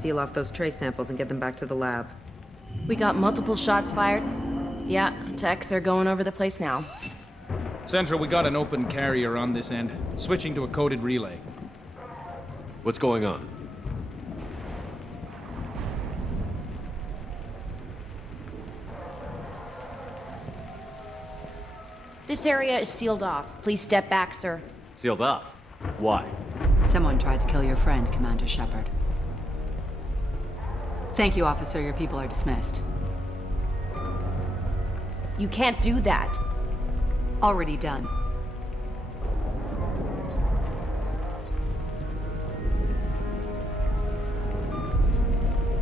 seal off those trace samples and get them back to the lab. We got multiple shots fired. Yeah, techs are going over the place now. Central, we got an open carrier on this end. Switching to a coded relay. What's going on? This area is sealed off. Please step back, sir. Sealed off? Why? Someone tried to kill your friend, Commander Shepard. Thank you, officer. Your people are dismissed. You can't do that. Already done.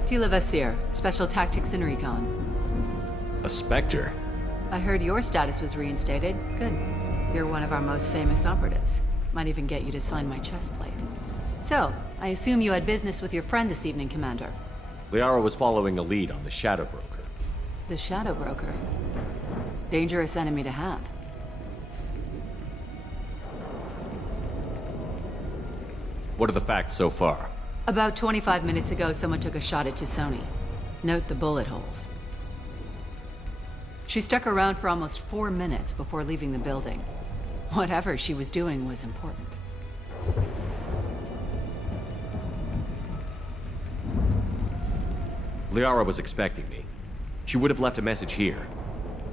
Tila Vasir, Special Tactics and Recon. A Spectre? I heard your status was reinstated. Good. You're one of our most famous operatives. Might even get you to sign my chest plate. So, I assume you had business with your friend this evening, Commander. Liara was following a lead on the Shadow Broker. The Shadow Broker. Dangerous enemy to have. What are the facts so far? About 25 minutes ago, someone took a shot at Tisoni. Note the bullet holes. She stuck around for almost 4 minutes before leaving the building. Whatever she was doing was important. Liara was expecting me. She would have left a message here.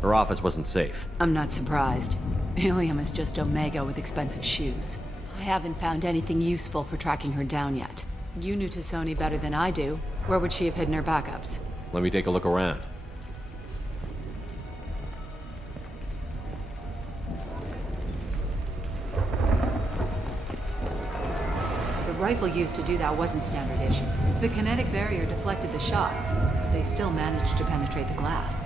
Her office wasn't safe. I'm not surprised. Helium is just Omega with expensive shoes. I haven't found anything useful for tracking her down yet. You knew Tisoni better than I do. Where would she have hidden her backups? Let me take a look around. The rifle used to do that wasn't standard issue. The kinetic barrier deflected the shots, but they still managed to penetrate the glass.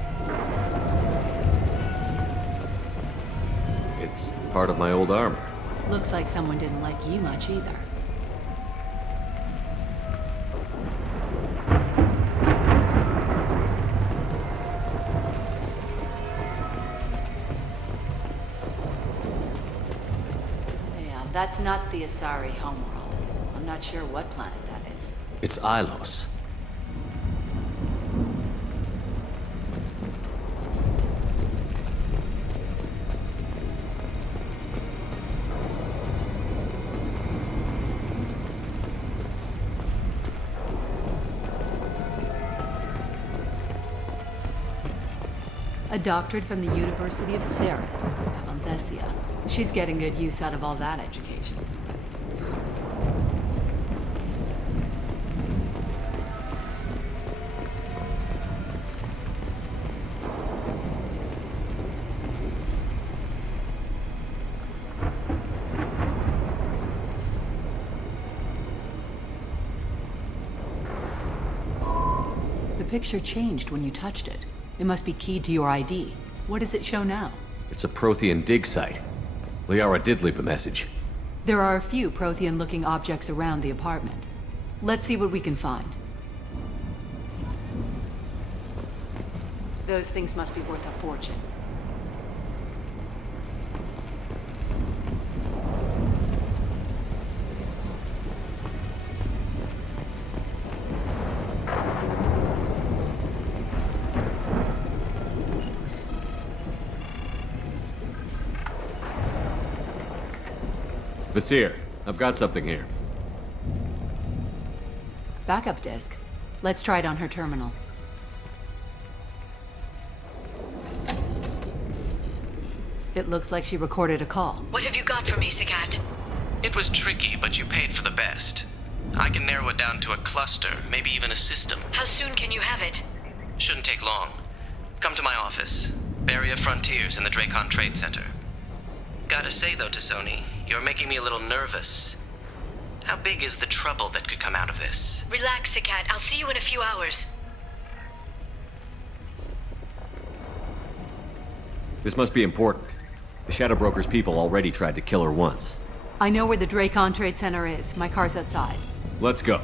It's part of my old armor. Looks like someone didn't like you much either. Yeah, that's not the Asari homeworld. I'm not sure what planet that is. It's Ilos. A doctorate from the University of Ceres, Avanthesia. She's getting good use out of all that education. The picture changed when you touched it. It must be keyed to your ID. What does it show now? It's a Prothean dig site. Liara did leave a message. There are a few Prothean-looking objects around the apartment. Let's see what we can find. Those things must be worth a fortune. Vasir, I've got something here. Backup disk. Let's try it on her terminal. It looks like she recorded a call. What have you got for me, Sagat? It was tricky, but you paid for the best. I can narrow it down to a cluster, maybe even a system. How soon can you have it? Shouldn't take long. Come to my office. Barrier Frontiers in the Dracon Trade Center. Gotta say though, Tisoni, you're making me a little nervous. How big is the trouble that could come out of this? Relax, Sagat. I'll see you in a few hours. This must be important. The Shadow Broker's people already tried to kill her once. I know where the Dracon Trade Center is. My car's outside. Let's go.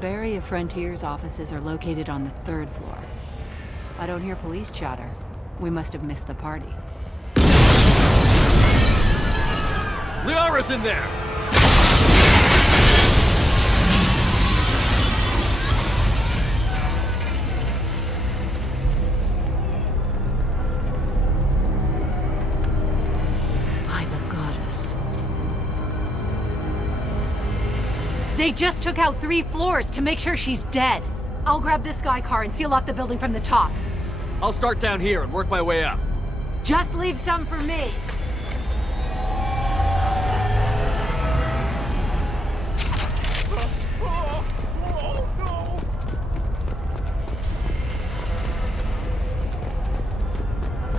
Barrier Frontier's offices are located on the 3rd floor. I don't hear police chatter. We must have missed the party. Liara's in there! By the goddess. They just took out 3 floors to make sure she's dead. I'll grab this sky car and seal off the building from the top. I'll start down here and work my way up. Just leave some for me.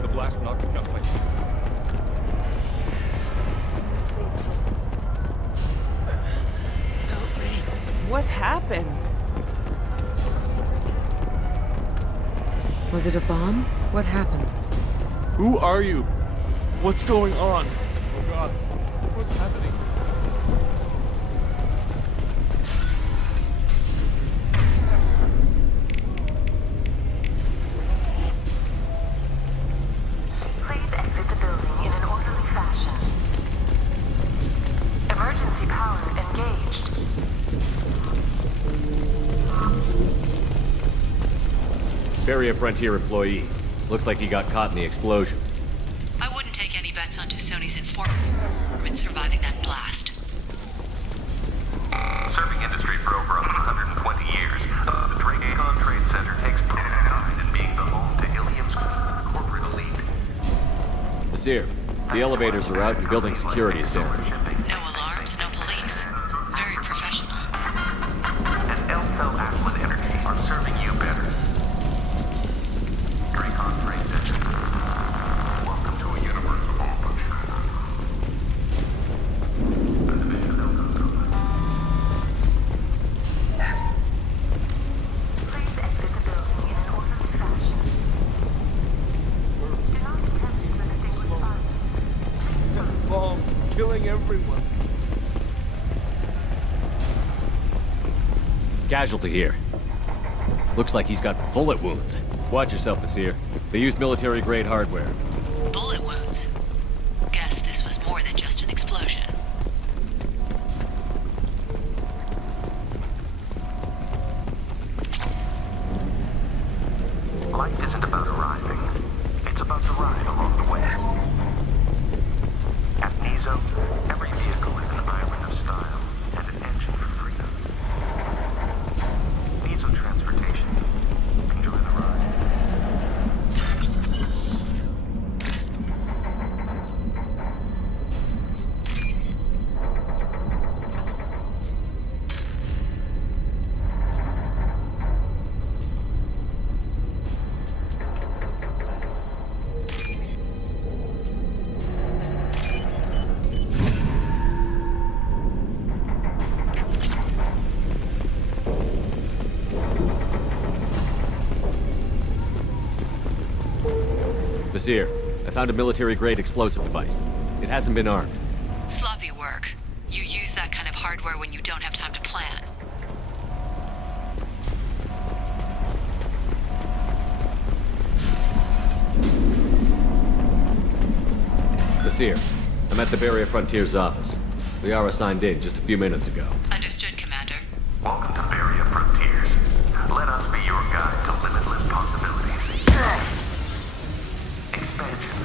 The blast knocked me out my feet. What happened? Was it a bomb? What happened? Who are you? What's going on? Oh god, what's happening? Please exit the building in an orderly fashion. Emergency power engaged. Barrier Frontier employee. Looks like he got caught in the explosion. I wouldn't take any bets on Sony's informant surviving that blast. Serving industry for over 120 years, the Dracon Trade Center takes pride in being the home to Ilium's corporate elite. Nasir, the elevators are out and building security is down. No alarms, no police. Very professional. And Elfell Ashland Energy are serving you better. Dracon Trade Center. Welcome to a universe of opportunity. Please exit the building in an orderly fashion. Do not attempt to extinguish fire. Setting bombs, killing everyone. Casualty here. Looks like he's got bullet wounds. Watch yourself, Nasir. They used military-grade hardware. Bullet wounds. Guess this was more than just an explosion. Life isn't about arriving. It's about the ride along the way. At ME2, every vehicle is an island of style and an engine for freedom. ME2 Transportation. Enjoy the ride. Nasir, I found a military-grade explosive device. It hasn't been armed. Sloppy work. You use that kind of hardware when you don't have time to plan. Nasir, I'm at the Barrier Frontier's office. Liara signed in just a few minutes ago. Understood, Commander. Welcome to Barrier Frontiers. Let us be your guide to limitless possibilities. Expansion.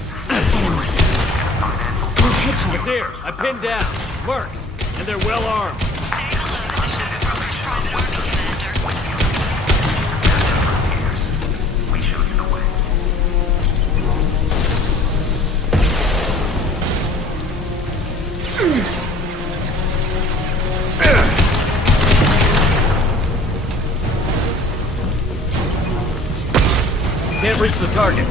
Financial. Nasir, I'm pinned down. Mercs, and they're well armed. Say hello to the Shadow Broker's private army, Commander. Frontiers. We show you the way. Can't reach the target.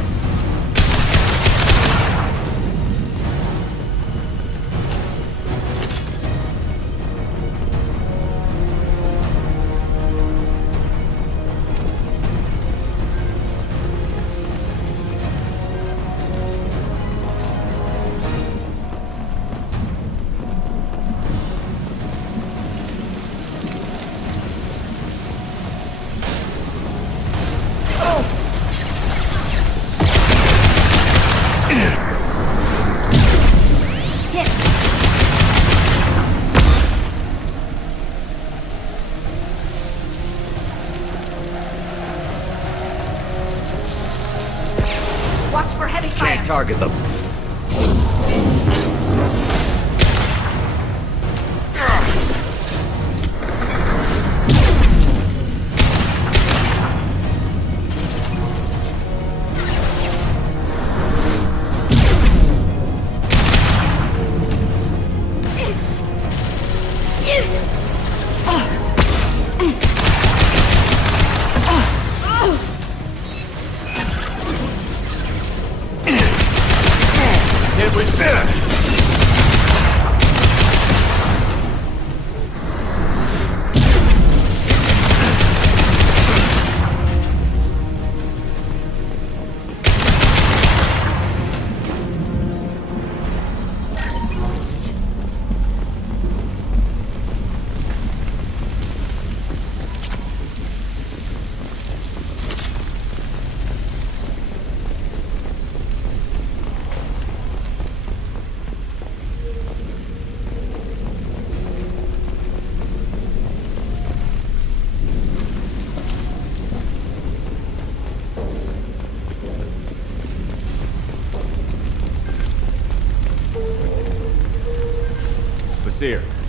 Target them.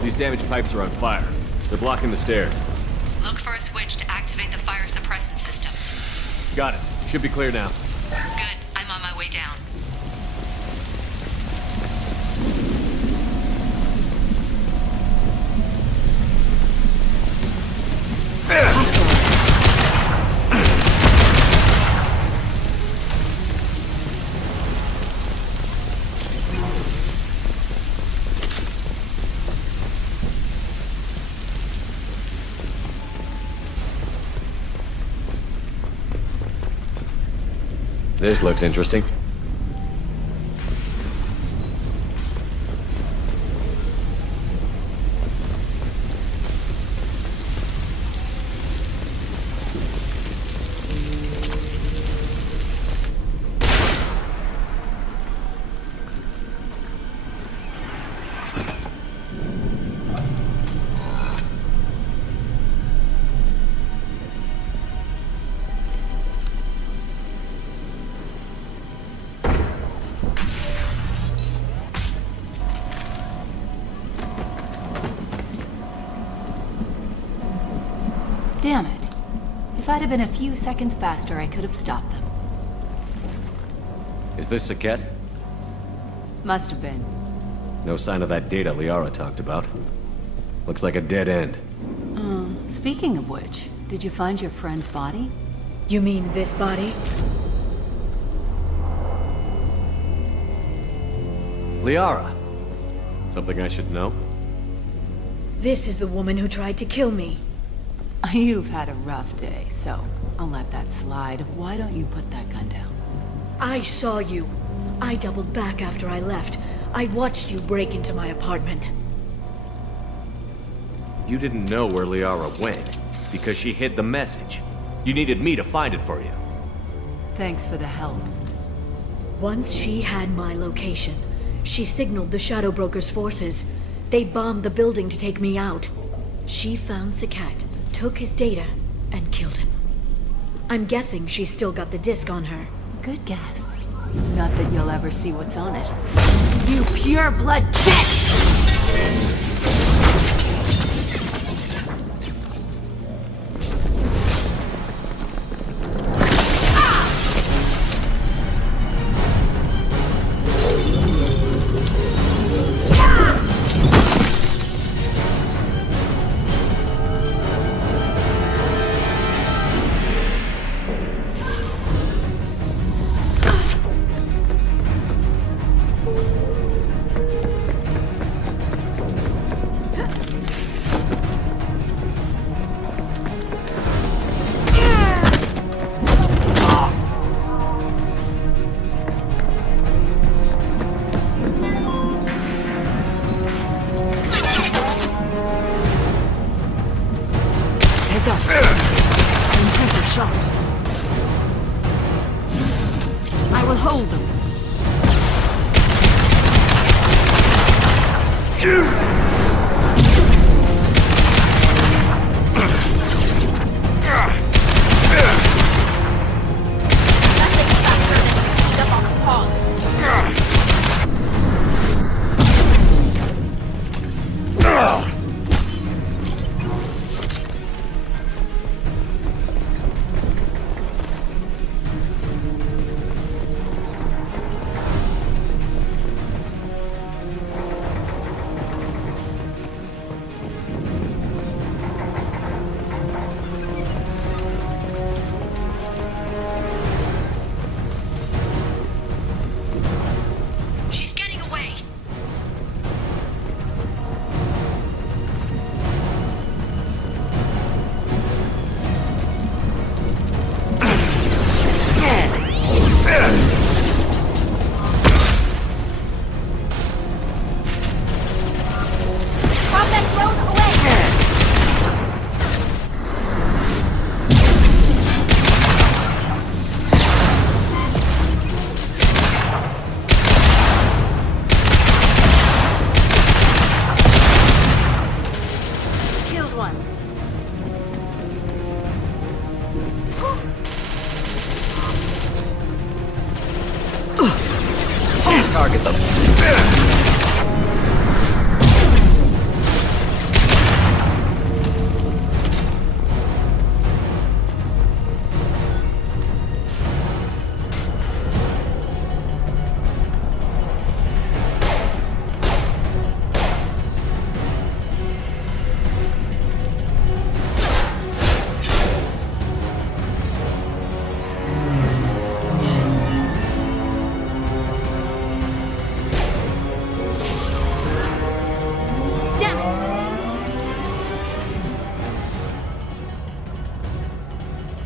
These damaged pipes are on fire. They're blocking the stairs. Look for a switch to activate the fire suppressant systems. Got it. Should be clear now. Good. I'm on my way down. This looks interesting. Damn it. If I'd have been a few seconds faster, I could have stopped them. Is this Saket? Must have been. No sign of that data Liara talked about. Looks like a dead end. Speaking of which, did you find your friend's body? You mean this body? Liara! Something I should know? This is the woman who tried to kill me. You've had a rough day, so I'll let that slide. Why don't you put that gun down? I saw you. I doubled back after I left. I watched you break into my apartment. You didn't know where Liara went, because she hid the message. You needed me to find it for you. Thanks for the help. Once she had my location, she signaled the Shadow Broker's forces. They bombed the building to take me out. She found Saket, took his data, and killed him. I'm guessing she's still got the disc on her. Good guess. Not that you'll ever see what's on it. You pure blood bitch! I will hold them. Nothing faster than speed up on the pause. She's getting away. Killed one. Target them. Damn it!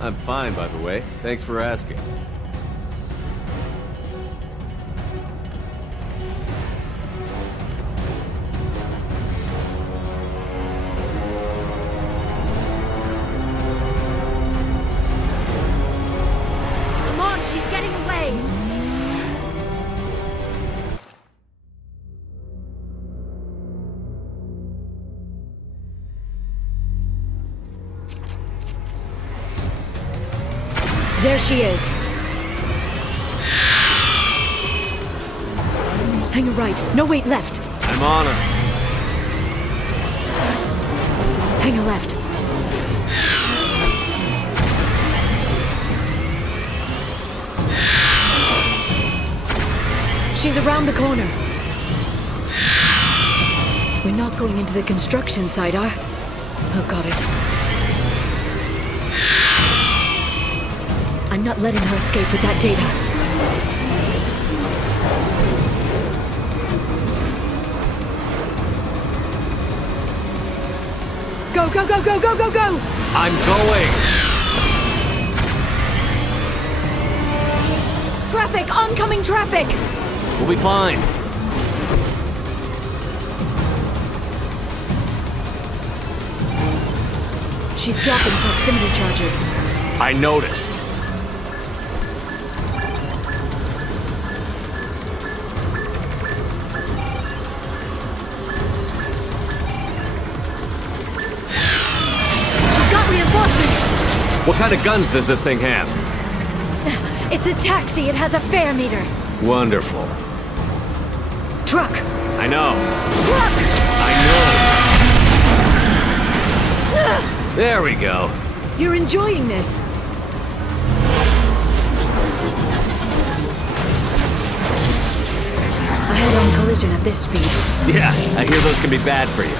I'm fine, by the way. Thanks for asking. Come on, she's getting away! There she is. Hang a right. No, wait, left. I'm on her. Hang a left. She's around the corner. We're not going into the construction site, Oh, goddess. I'm not letting her escape with that data. Go, go, go, go, go, go, go! I'm going! Traffic! Oncoming traffic! We'll be fine. She's dropping proximity charges. I noticed. She's got reinforcements! What kind of guns does this thing have? It's a taxi. It has a fare meter. Wonderful. Truck! I know. Truck! I know. There we go. You're enjoying this. A head-on collision at this speed. Yeah, I hear those can be bad for you.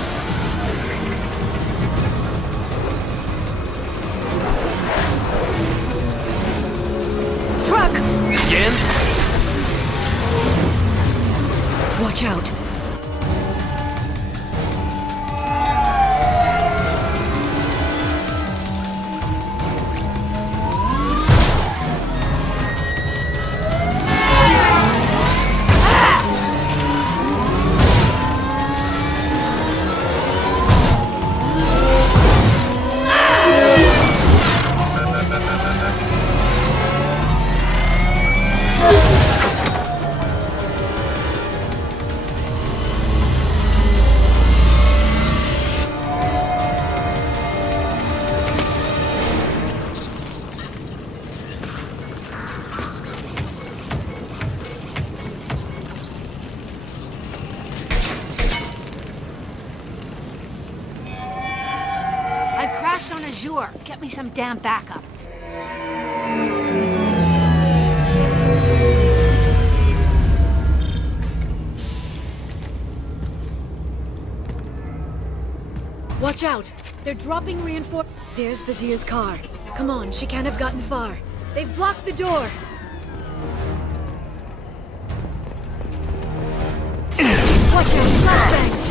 Truck! Again? Watch out. Bonjour. Get me some damn backup. Watch out! They're dropping reinforce. There's Vizier's car. Come on, she can't have gotten far. They've blocked the door! Watch out, flashbangs!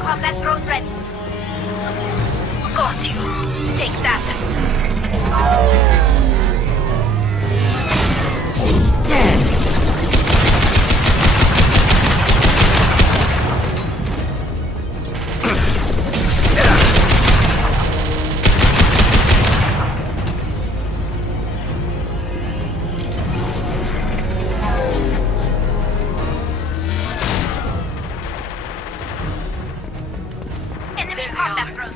Combat drone ready. Got you. Take that. Enemy combat drone.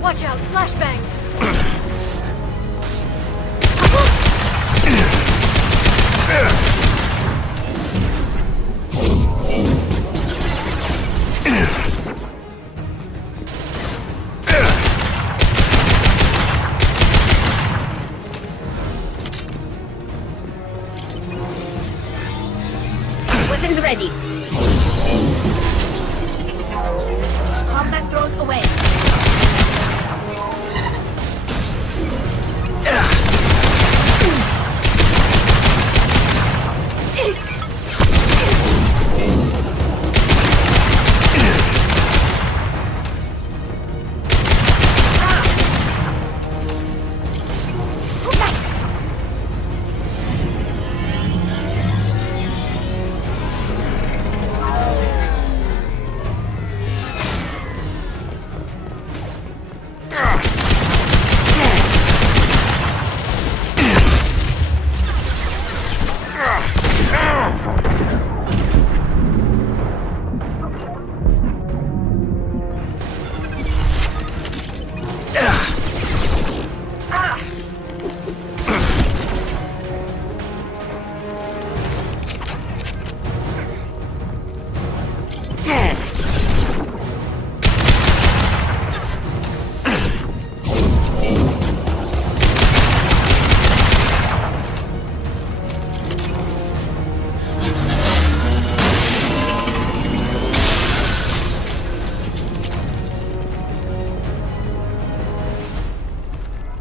Watch out, flashbangs! Weapons ready. Combat drone away.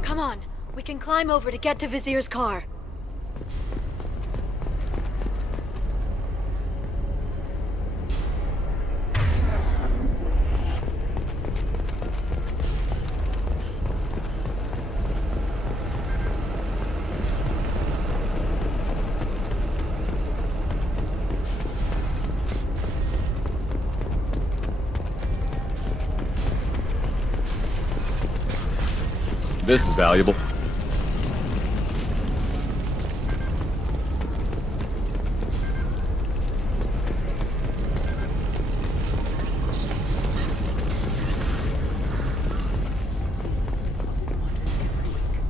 Come on, we can climb over to get to Vizier's car. This is valuable.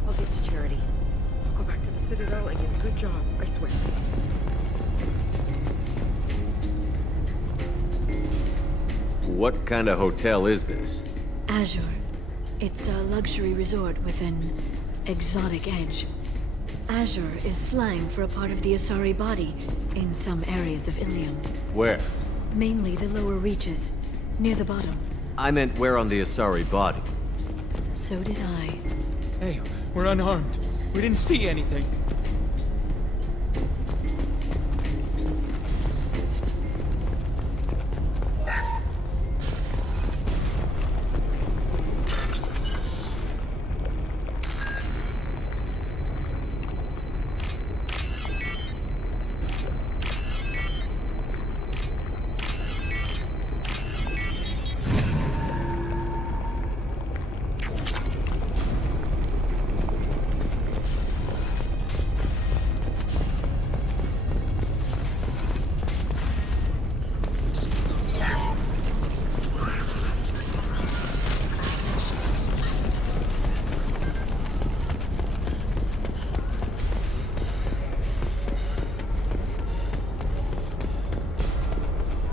I'll get to charity. I'll go back to the Citadel and get a good job, I swear. What kind of hotel is this? Azure. It's a luxury resort with an exotic edge. Azure is slang for a part of the Asari body in some areas of Ilium. Where? Mainly the lower reaches, near the bottom. I meant where on the Asari body? So did I. Hey, we're unarmed. We didn't see anything.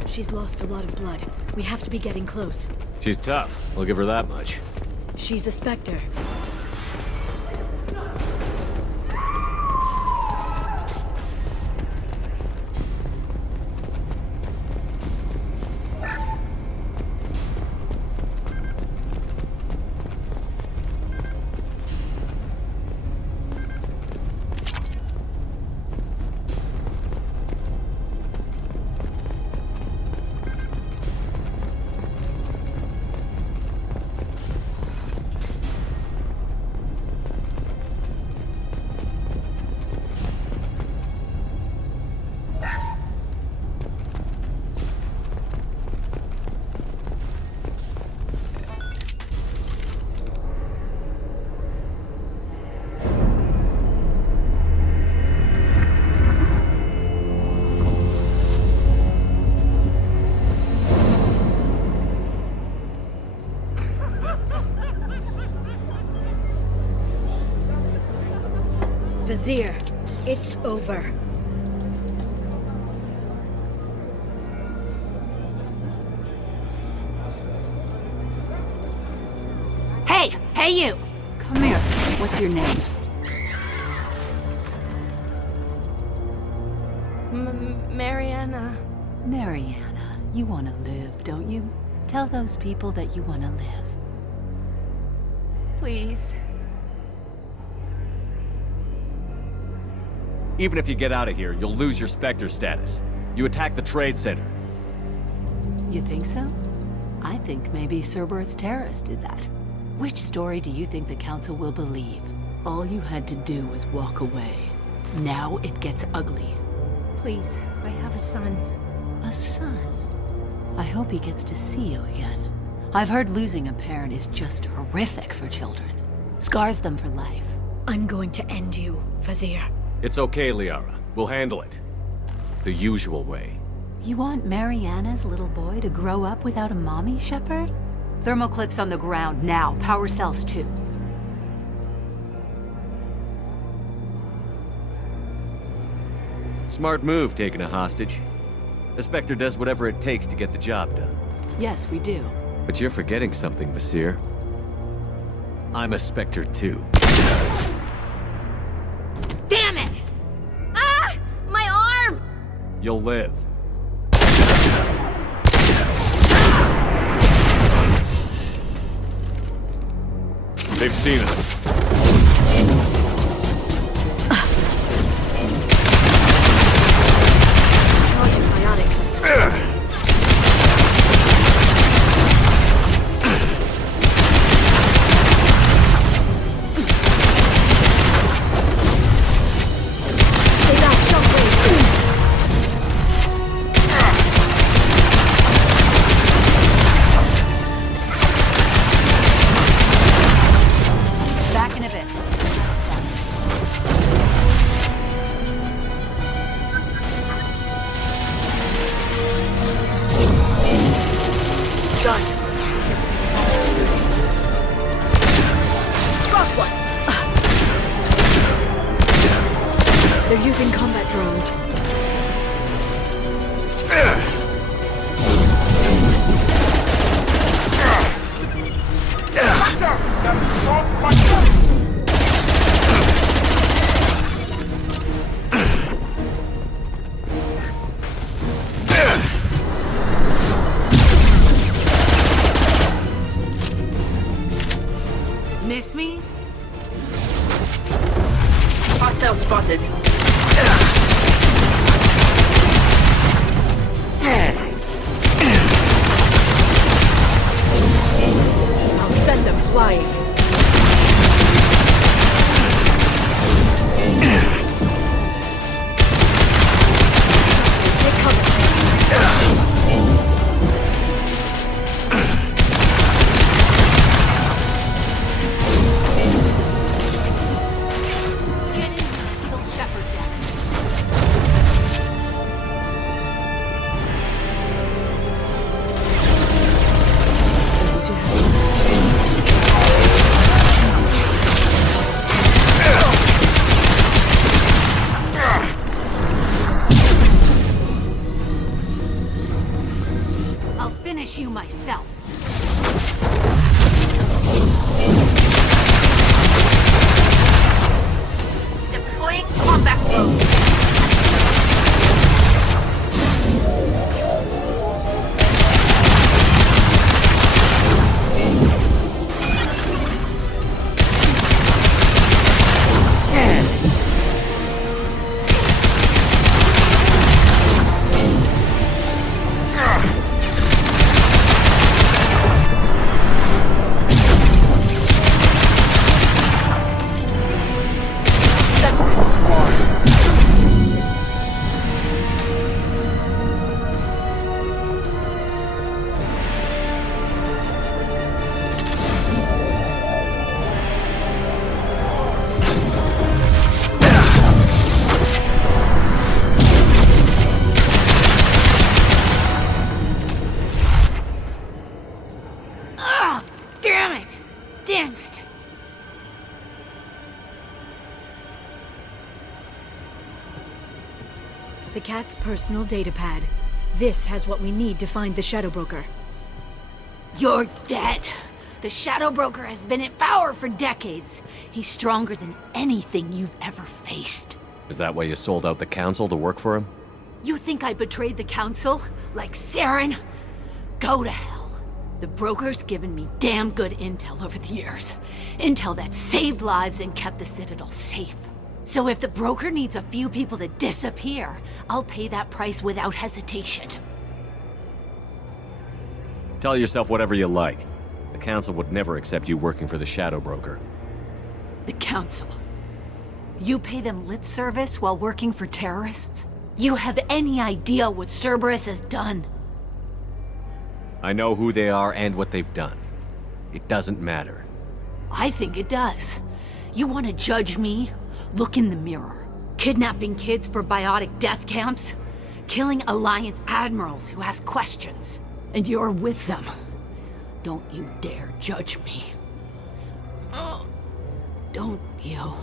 She's lost a lot of blood. We have to be getting close. She's tough. I'll give her that much. She's a Spectre. Vizier, it's over. Hey! Hey you! Come here. What's your name? Mariana. Mariana. You want to live, don't you? Tell those people that you want to live. Please. Even if you get out of here, you'll lose your Spectre status. You attacked the trade center. You think so? I think maybe Cerberus terrorists did that. Which story do you think the Council will believe? All you had to do was walk away. Now it gets ugly. Please, I have a son. A son? I hope he gets to see you again. I've heard losing a parent is just horrific for children. Scars them for life. I'm going to end you, Vizier. It's okay, Liara. We'll handle it. The usual way. You want Mariana's little boy to grow up without a mommy, Shepard? Thermoclips on the ground now. Power cells too. Smart move, taking a hostage. The Spectre does whatever it takes to get the job done. Yes, we do. But you're forgetting something, Vizier. I'm a Spectre too. Damn it! Ah! My arm! You'll live. They've seen us. Charging biotics. They're using combat drones. me? Hostile spotted. I'll send them flying. Take cover. I'll finish you myself. Deploying combat mode. Damn it! Damn it! Sakat's personal data pad. This has what we need to find the Shadow Broker. You're dead. The Shadow Broker has been in power for decades. He's stronger than anything you've ever faced. Is that why you sold out the Council to work for him? You think I betrayed the Council? Like Saren? Go to hell. The Broker's given me damn good intel over the years. Intel that saved lives and kept the Citadel safe. So if the Broker needs a few people to disappear, I'll pay that price without hesitation. Tell yourself whatever you like. The Council would never accept you working for the Shadow Broker. The Council? You pay them lip service while working for terrorists? You have any idea what Cerberus has done? I know who they are and what they've done. It doesn't matter. I think it does. You want to judge me? Look in the mirror. Kidnapping kids for biotic death camps? Killing Alliance admirals who ask questions. And you're with them. Don't you dare judge me. Oh, don't you?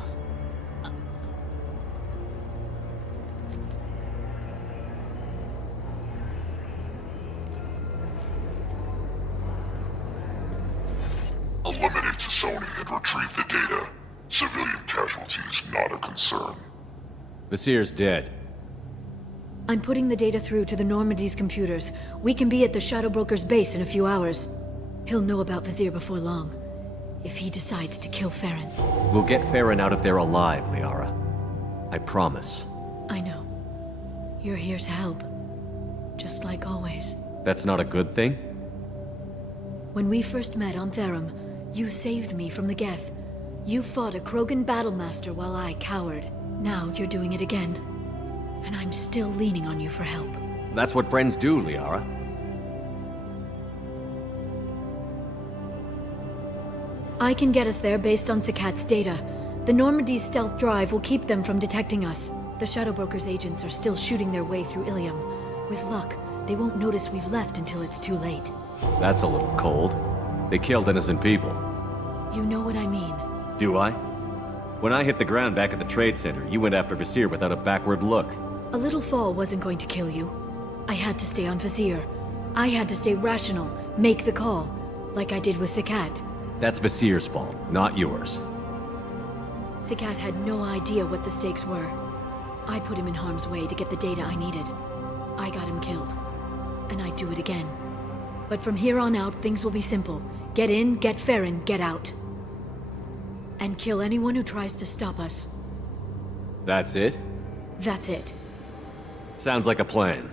Eliminate Sony and retrieve the data. Civilian casualties not a concern. Vasir's dead. I'm putting the data through to the Normandy's computers. We can be at the Shadow Broker's base in a few hours. He'll know about Vasir before long. If he decides to kill Farron. We'll get Farron out of there alive, Liara. I promise. I know. You're here to help. Just like always. That's not a good thing? When we first met on Therum, you saved me from the Geth. You fought a Krogan battlemaster while I cowered. Now you're doing it again. And I'm still leaning on you for help. That's what friends do, Liara. I can get us there based on Sakat's data. The Normandy's stealth drive will keep them from detecting us. The Shadow Broker's agents are still shooting their way through Ilium. With luck, they won't notice we've left until it's too late. That's a little cold. They killed innocent people. You know what I mean. Do I? When I hit the ground back at the trade center, you went after Vasir without a backward look. A little fall wasn't going to kill you. I had to stay on Vasir. I had to stay rational, make the call, like I did with Sakat. That's Vasir's fault, not yours. Sakat had no idea what the stakes were. I put him in harm's way to get the data I needed. I got him killed. And I'd do it again. But from here on out, things will be simple. Get in, get Farron, get out. and kill anyone who tries to stop us. That's it? That's it. Sounds like a plan.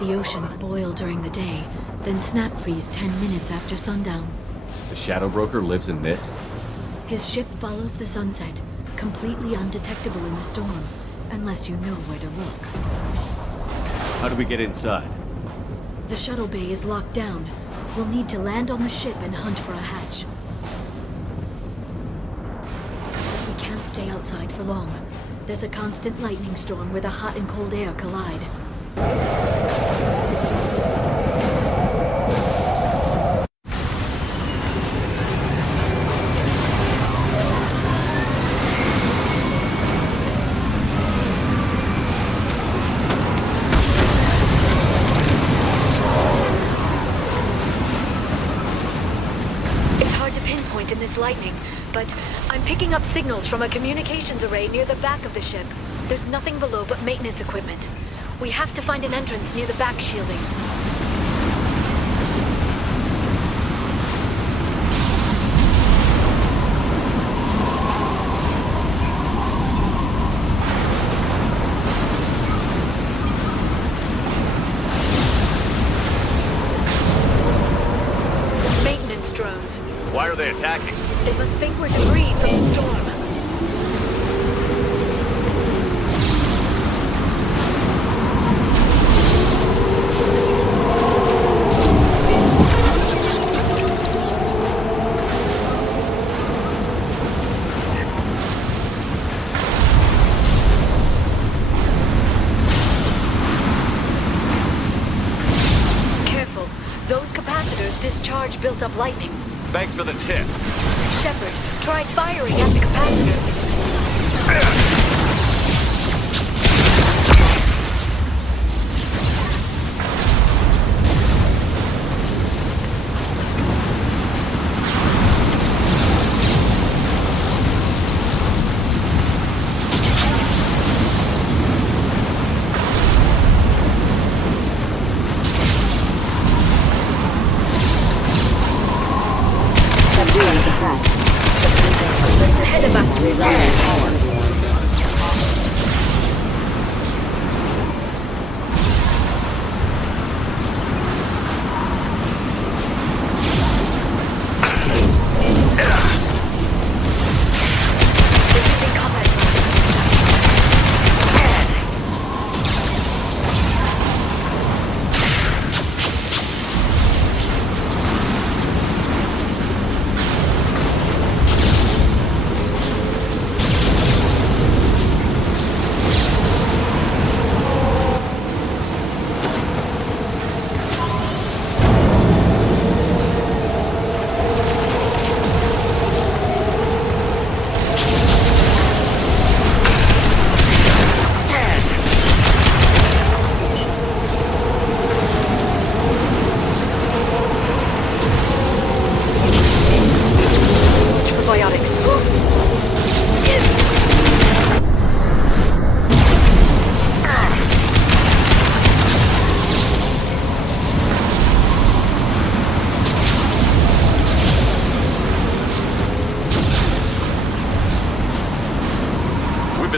The oceans boil during the day, then snap freeze 10 minutes after sundown. The Shadow Broker lives in this? His ship follows the sunset, completely undetectable in the storm, unless you know where to look. How do we get inside? The shuttle bay is locked down. We'll need to land on the ship and hunt for a hatch. We can't stay outside for long. There's a constant lightning storm where the hot and cold air collide. It's hard to pinpoint in this lightning, but I'm picking up signals from a communications array near the back of the ship. There's nothing below but maintenance equipment. We have to find an entrance near the back shielding. Maintenance drones. Why are they attacking? They must think we're debris from the storm. Those capacitors discharge built-up lightning. Thanks for the tip. Shepard, try firing at the capacitors. Head of us.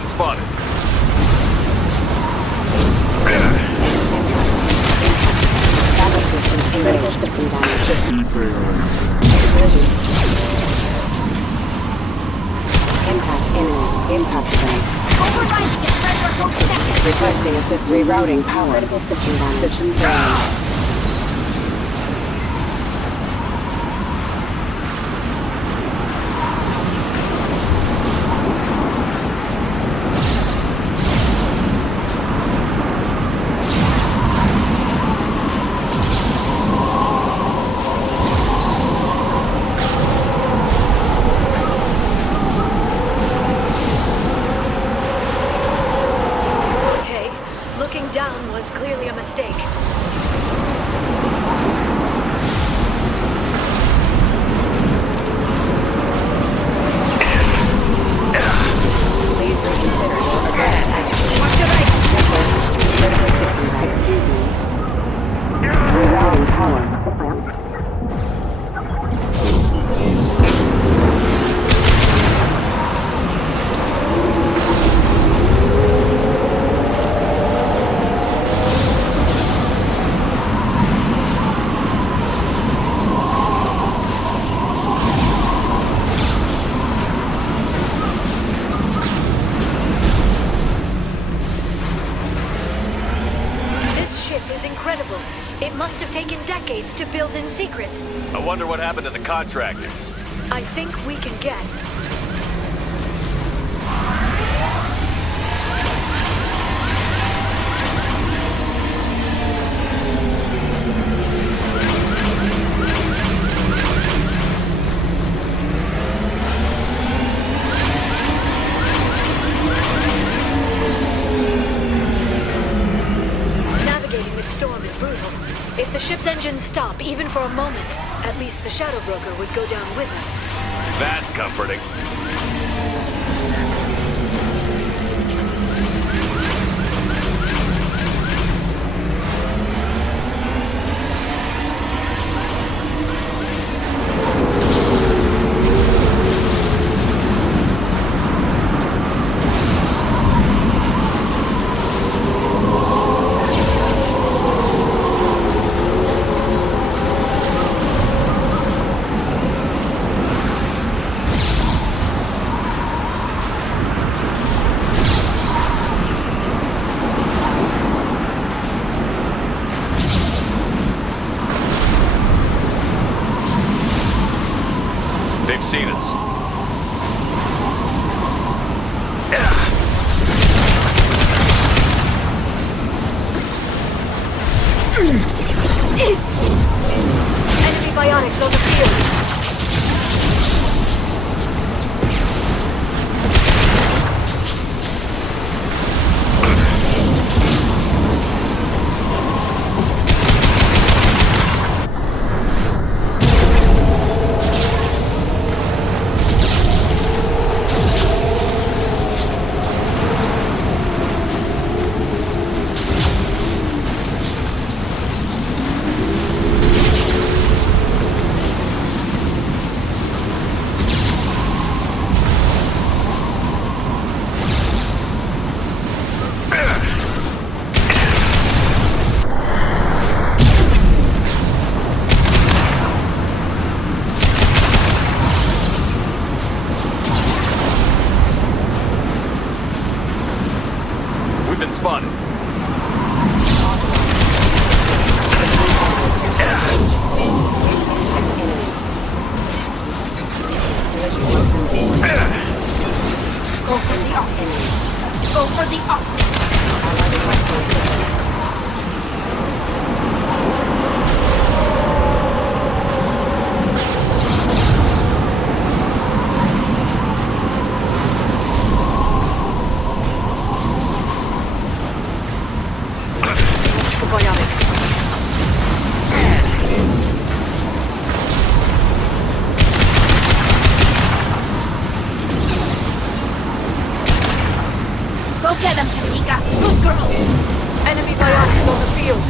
been spotted. Backup systems critical system damage. Collision. Impact imminent. Impact zone. Requesting assist rerouting power. Critical system damage. System drained. Down was clearly a mistake. Please reconsider your request. Watch your right. Excuse me. Rerouting power. It must have taken decades to build in secret. I wonder what happened to the contractors. I think we can guess. If the ship's engines stop, even for a moment, at least the Shadow Broker would go down with us. That's comforting. They've seen us. Enemy biotics on the field. Been spotted. Go for the op. Go for the op. Allied requesting assistance. Go get them, Tamika! Good girl! Enemy biotics on the field!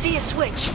see a switch.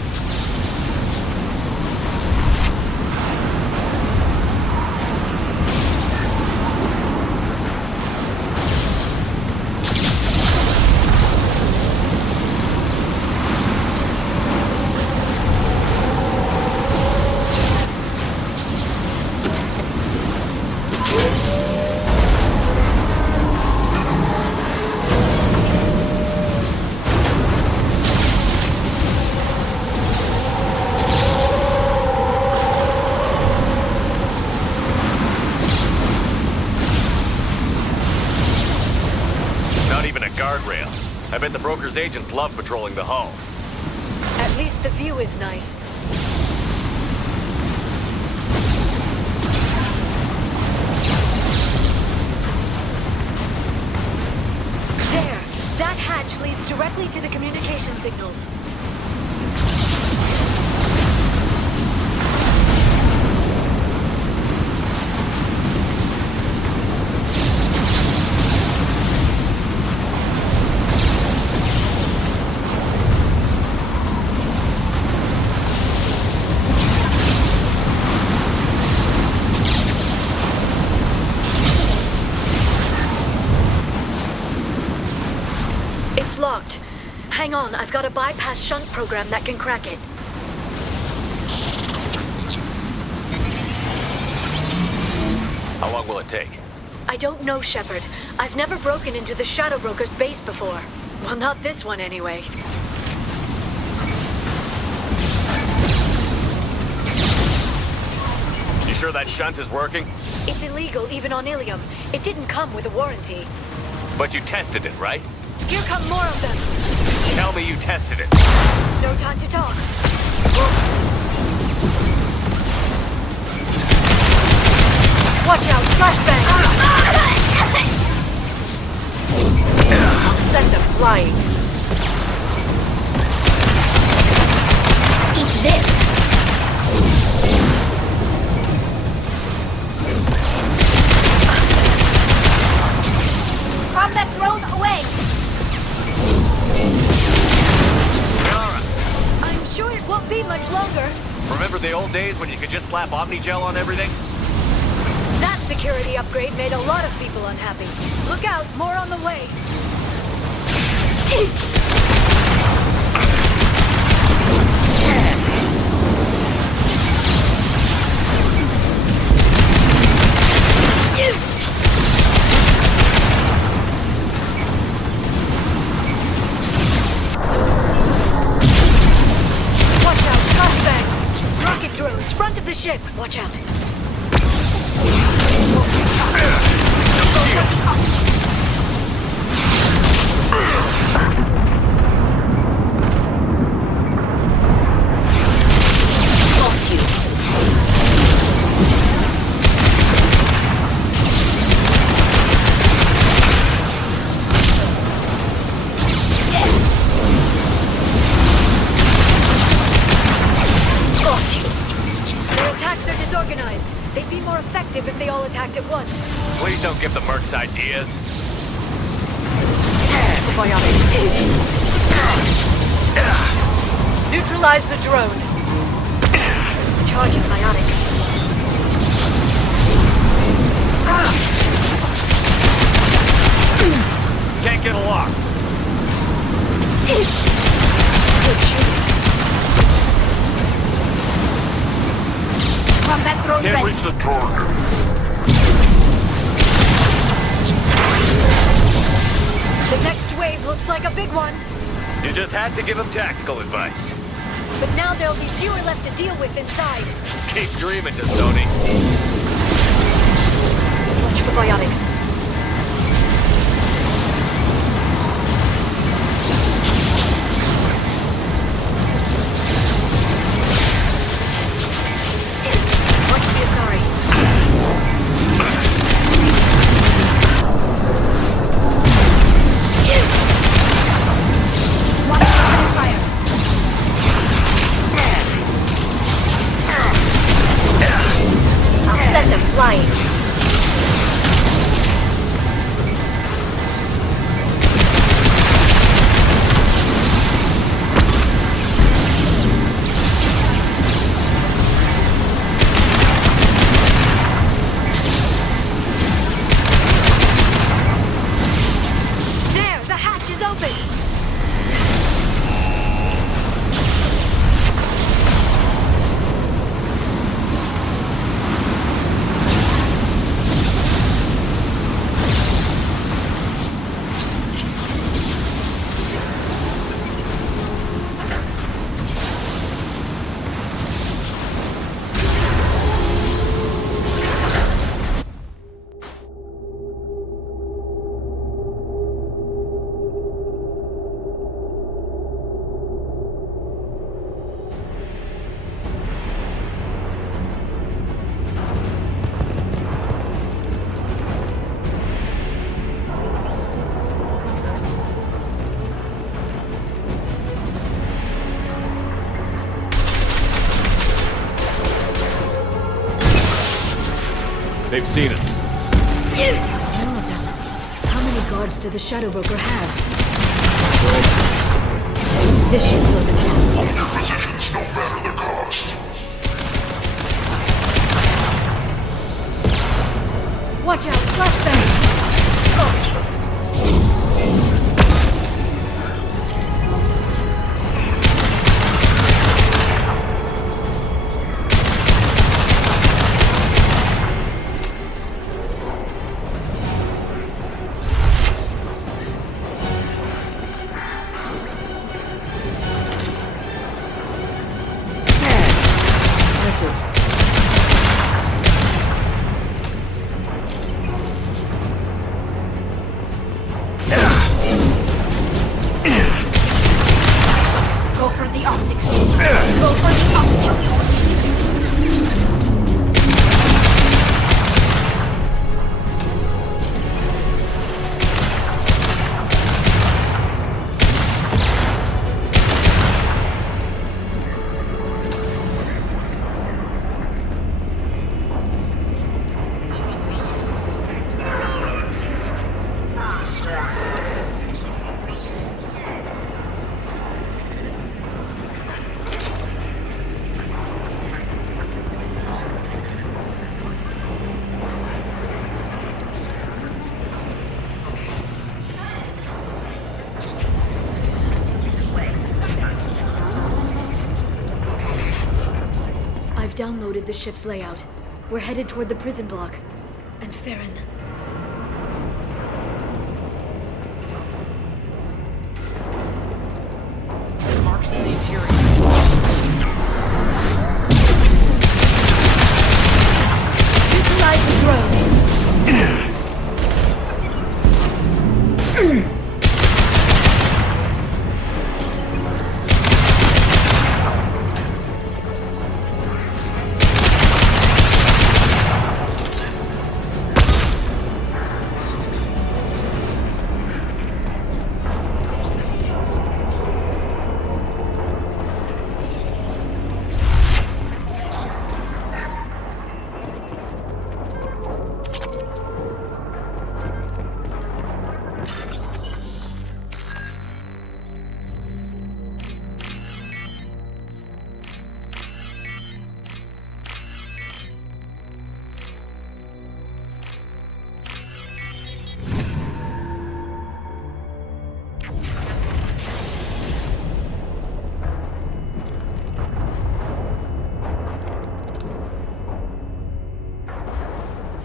Guardrail. I bet the broker's agents love patrolling the hull. At least the view is nice. There! That hatch leads directly to the communication signals. It's locked. Hang on, I've got a bypass shunt program that can crack it. How long will it take? I don't know, Shepard. I've never broken into the Shadow Broker's base before. Well, not this one anyway. You sure that shunt is working? It's illegal even on Ilium. It didn't come with a warranty. But you tested it, right? Here come more of them. Tell me you tested it. No time to talk. Watch out, flashbang! I'll send them flying. Eat this! Combat drone away! I'm sure it won't be much longer. Remember the old days when you could just slap Omnigel on everything? That security upgrade made a lot of people unhappy. Look out, more on the way. Watch out, flashbangs! Rocket drones, front of the ship. Watch out. They'd be more effective if they all attacked at once. Please don't give the mercs ideas. Neutralize the drone. Charging biotics. Can't get a lock. Good shooting. Combat drone Can't ready. reach the target. The next wave looks like a big one. You just had to give him tactical advice. But now there'll be fewer left to deal with inside. Keep dreaming, Sony. Watch for biotics. Watch the Atari. Watch the fire. I'll send them flying. They've seen us. More of them. How many guards do the Shadow Broker have? This should slow them down. Hold your positions no matter the cost. Watch out, flashbang! Got you. Go for the optics. Go for the optics. I've downloaded the ship's layout. We're headed toward the prison block. And Farron. Marks in the interior. Utilize the drone.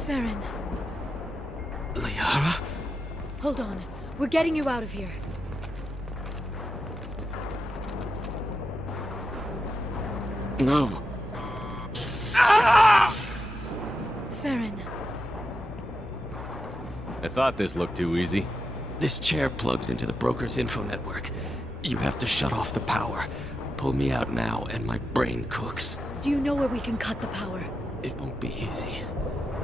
Farron. Liara? Hold on. We're getting you out of here. No. Farron. I thought this looked too easy. This chair plugs into the broker's info network. You have to shut off the power. Pull me out now, and my brain cooks. Do you know where we can cut the power? It won't be easy.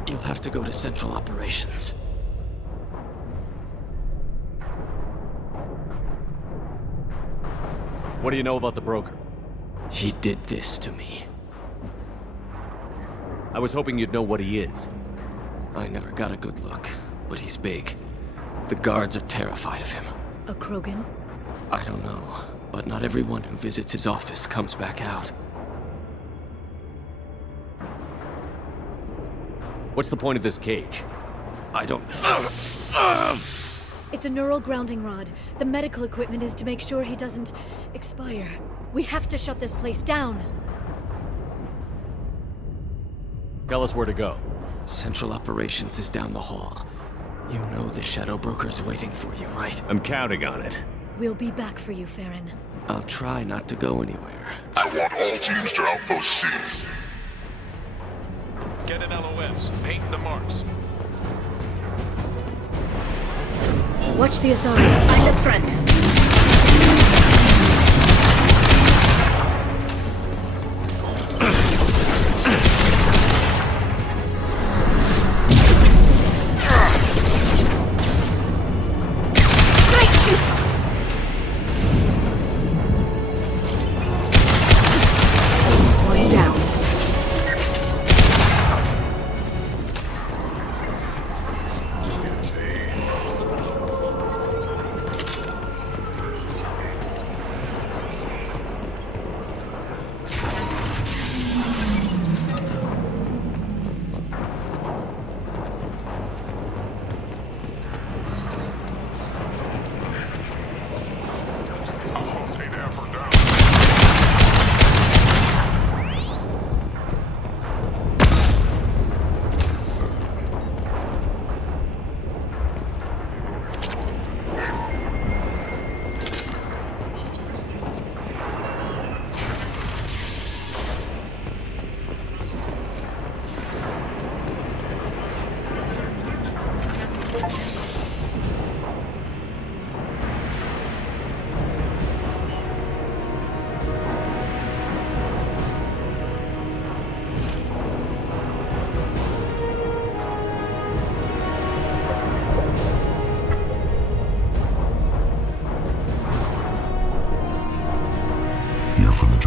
You'll have to go to Central Operations. What do you know about the broker? He did this to me. I was hoping you'd know what he is. I never got a good look, but he's big. The guards are terrified of him. A Krogan? I don't know, but not everyone who visits his office comes back out. What's the point of this cage? I don't... It's a neural grounding rod. The medical equipment is to make sure he doesn't expire. We have to shut this place down. Tell us where to go. Central Operations is down the hall. You know the Shadow Broker's waiting for you, right? I'm counting on it. We'll be back for you, Farron. I'll try not to go anywhere. I want all teams to Outpost C. Get an LOS. Paint the marks. Watch the Asari. I'm up front.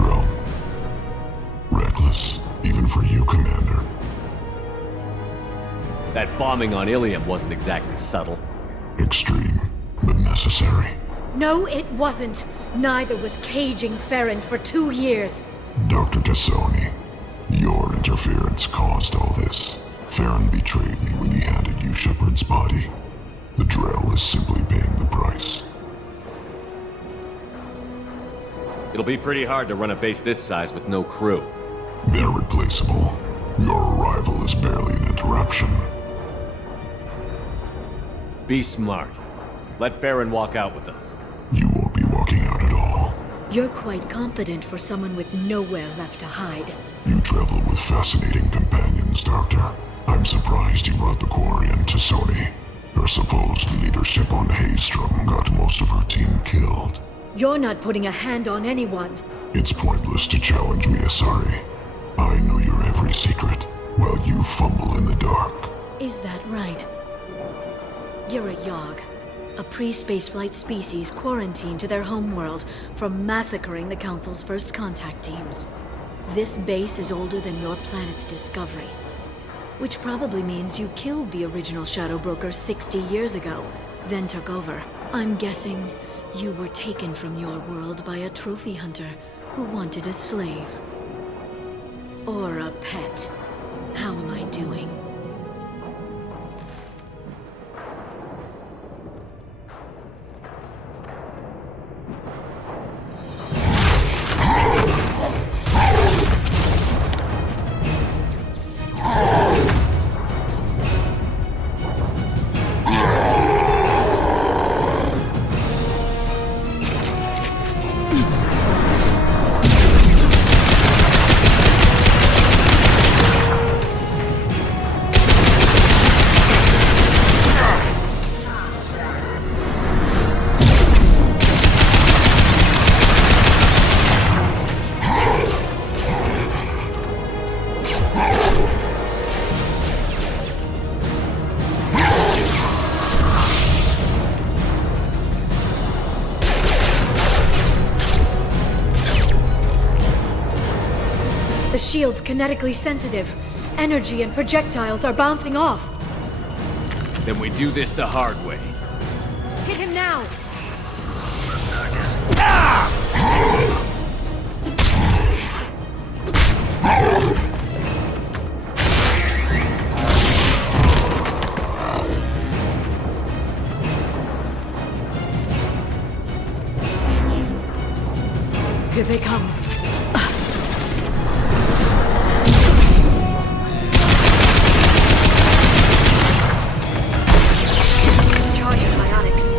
Zero. Reckless, even for you, Commander. That bombing on Ilium wasn't exactly subtle. Extreme, but necessary. No, it wasn't. Neither was caging Farron for 2 years. Dr. Tassoni, your interference caused all this. Farron betrayed me when he handed you Shepard's body. The Drell is simply paying the price. It'll be pretty hard to run a base this size with no crew. They're replaceable. Your arrival is barely an interruption. Be smart. Let Farron walk out with us. You won't be walking out at all. You're quite confident for someone with nowhere left to hide. You travel with fascinating companions, Doctor. I'm surprised you brought the Quarian to Sony. Her supposed leadership on Haystrom got most of her team killed. You're not putting a hand on anyone. It's pointless to challenge me, Asari. I know your every secret, while you fumble in the dark. Is that right? You're a Yogg, a pre-spaceflight species quarantined to their homeworld from massacring the Council's first contact teams. This base is older than your planet's discovery, which probably means you killed the original Shadow Broker 60 years ago, then took over. I'm guessing you were taken from your world by a trophy hunter who wanted a slave. Or a pet. How am I doing? The shield's kinetically sensitive. Energy and projectiles are bouncing off. Then we do this the hard way. Hit him now! Here they come. Charging biotics.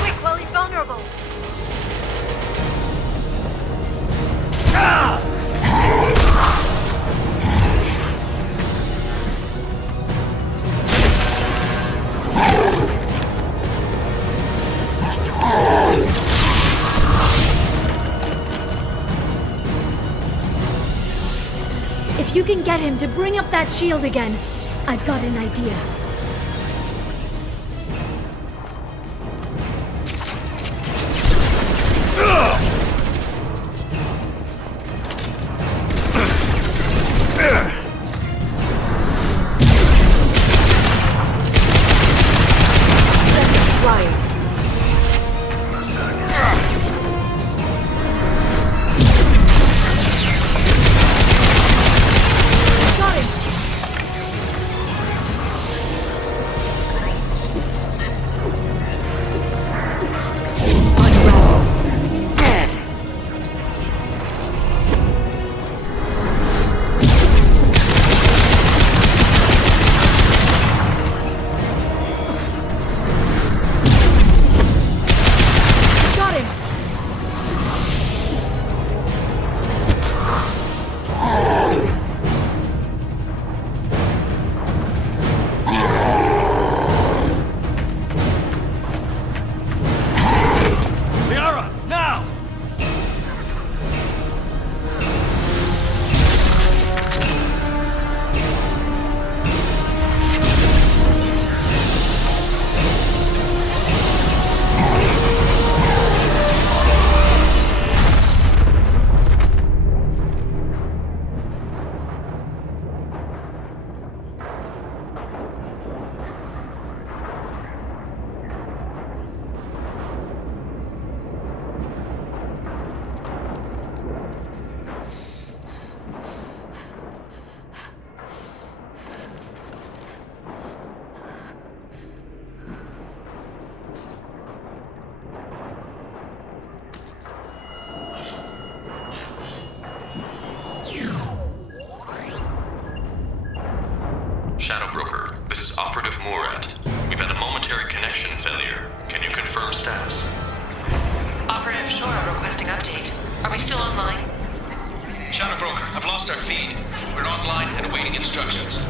Quick, while he's vulnerable. If you can get him to bring up that shield again, I've got an idea. Murat. We've had a momentary connection failure. Can you confirm status? Operative Shora requesting update. Are we still online? Shadow Broker, I've lost our feed. We're online and awaiting instructions.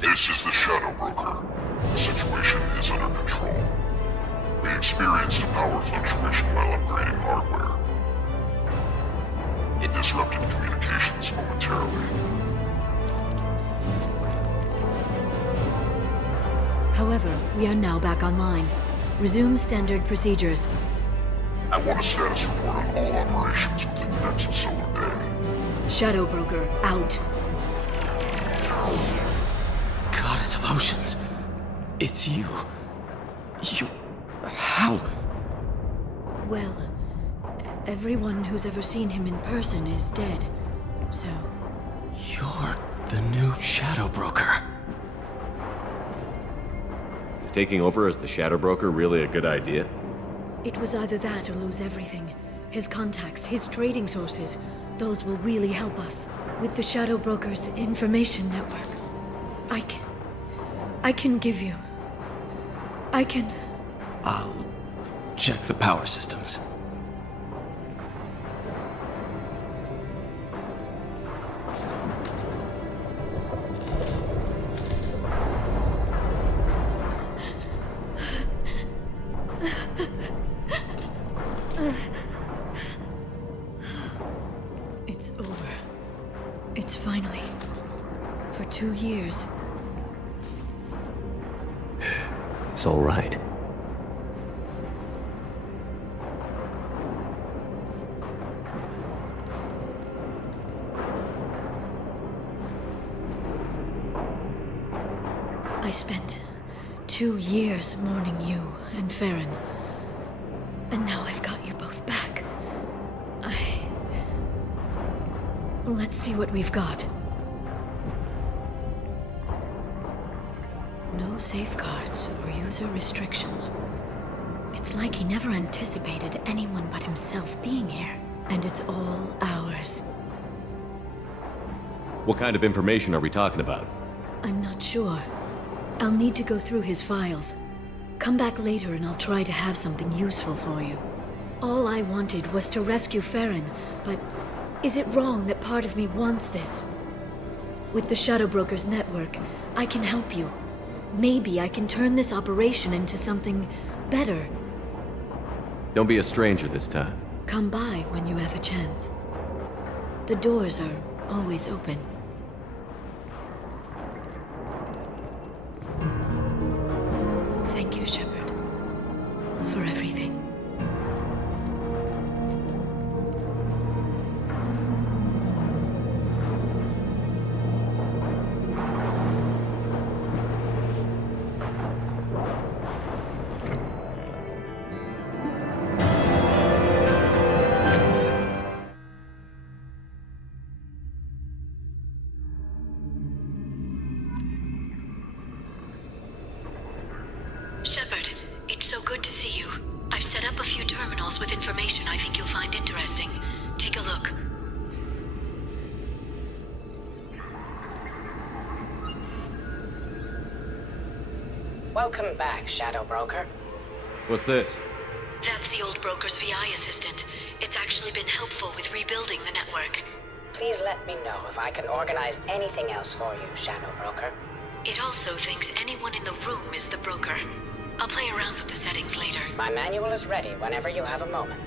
This is the Shadow Broker. The situation is under control. We experienced a power fluctuation while upgrading hardware. It disrupted communications momentarily. However, we are now back online. Resume standard procedures. I want a status report on all operations within the next solar day. Shadow Broker, out. Goddess of Oceans. It's you. You... How? Well, everyone who's ever seen him in person is dead. So... You're the new Shadow Broker. Is taking over as the Shadow Broker really a good idea? it was either that or lose everything. His contacts, his trading sources, those will really help us. With the Shadow Broker's information network, I can give you... I'll check the power systems. It's over. It's finally... For 2 years. It's all right. I spent 2 years mourning you and Farron. And now I've got you both back. Let's see what we've got. No safeguards or user restrictions. It's like he never anticipated anyone but himself being here. And it's all ours. What kind of information are we talking about? I'm not sure. I'll need to go through his files. Come back later and I'll try to have something useful for you. All I wanted was to rescue Farron, but is it wrong that part of me wants this? With the Shadow Broker's network, I can help you. Maybe I can turn this operation into something better. Don't be a stranger this time. Come by when you have a chance. The doors are always open. Thank you, Shepard, for everything. Shepard, it's so good to see you. I've set up a few terminals with information I think you'll find interesting. Take a look. Welcome back, Shadow Broker. What's this? That's the old broker's VI assistant. It's actually been helpful with rebuilding the network. Please let me know if I can organize anything else for you, Shadow Broker. It also thinks anyone in the room is the broker. I'll play around with the settings later. My manual is ready whenever you have a moment.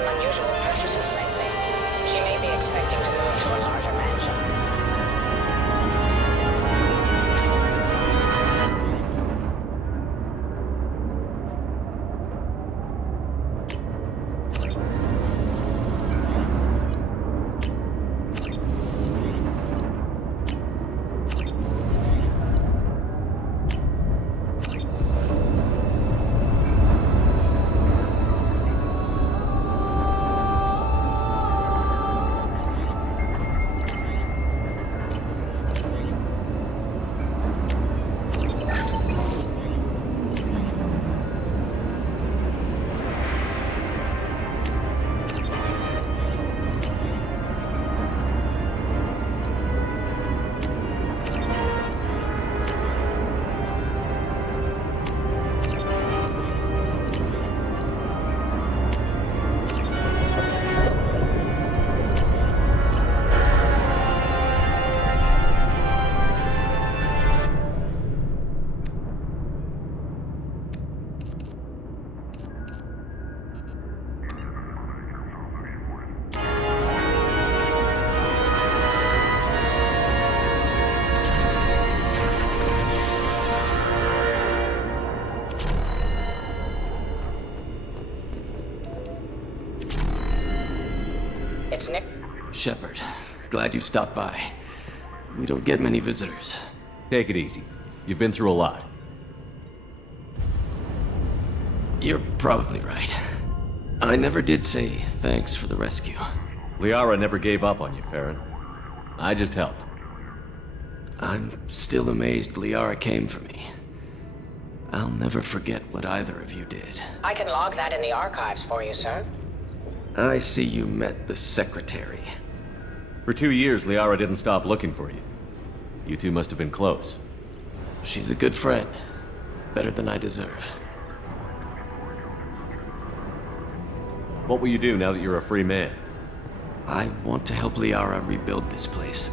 some unusual purchases lately. She may be expecting to move to a larger mansion. It's Nick. Shepard, glad you stopped by. We don't get many visitors. Take it easy. You've been through a lot. You're probably right. I never did say thanks for the rescue. Liara never gave up on you, Farron. I just helped. I'm still amazed Liara came for me. I'll never forget what either of you did. I can log that in the archives for you, sir. I see you met the secretary. For 2 years, Liara didn't stop looking for you. You two must have been close. She's a good friend. Better than I deserve. What will you do now that you're a free man? I want to help Liara rebuild this place.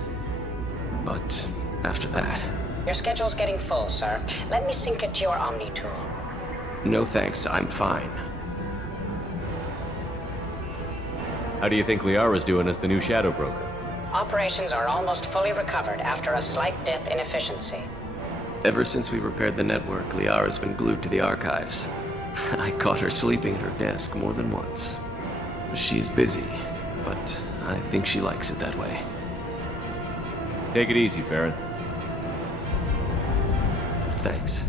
But after that... Your schedule's getting full, sir. Let me sync it to your Omni tool. No thanks, I'm fine. How do you think Liara's doing as the new Shadow Broker? Operations are almost fully recovered after a slight dip in efficiency. Ever since we repaired the network, Liara's been glued to the archives. I caught her sleeping at her desk more than once. She's busy, but I think she likes it that way. Take it easy, Farron. Thanks.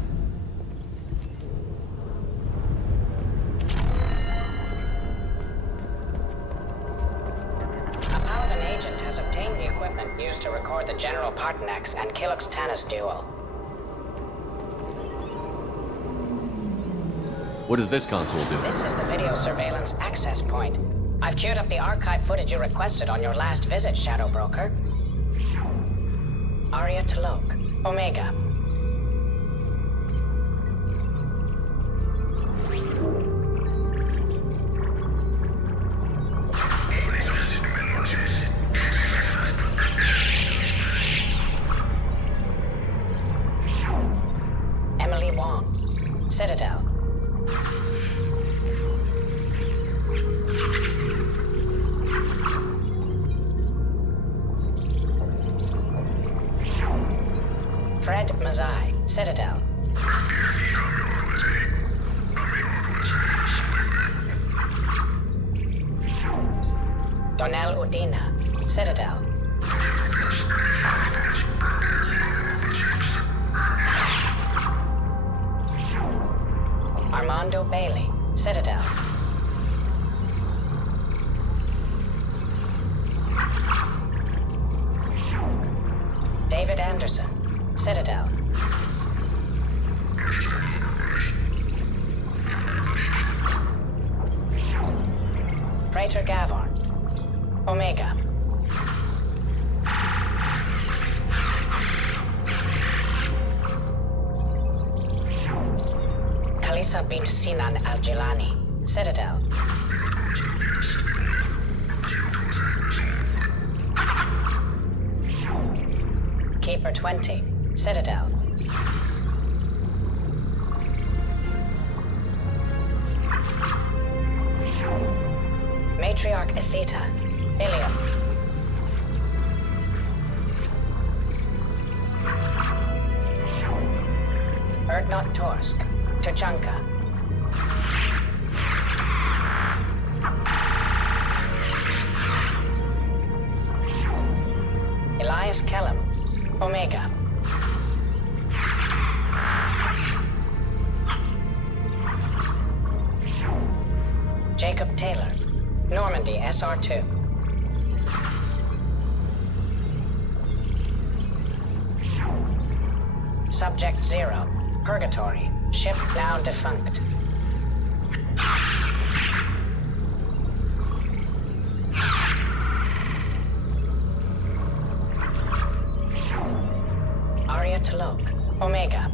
A Paladin agent has obtained the equipment used to record the General Partenax and Killux-Tanis duel. What does this console do? This is the video surveillance access point. I've queued up the archive footage you requested on your last visit, Shadow Broker. Aria Talok, Omega. Emily Wong, Citadel. Fred Mazai, Citadel. Donnell Udina, Citadel. Armando Bailey, Citadel. David Anderson, Citadel. Praetor Gavorn, Omega. Kalisa bint Sinan Al-Jilani, Citadel. Keeper 20, Citadel. Matriarch Atheta. Ilium. Erdnot Torsk. Tachanka. Elias Kellum. Omega. Jacob Taylor. Normandy SR2. Subject 0. Purgatory. Ship now defunct. Arya Talok. Omega.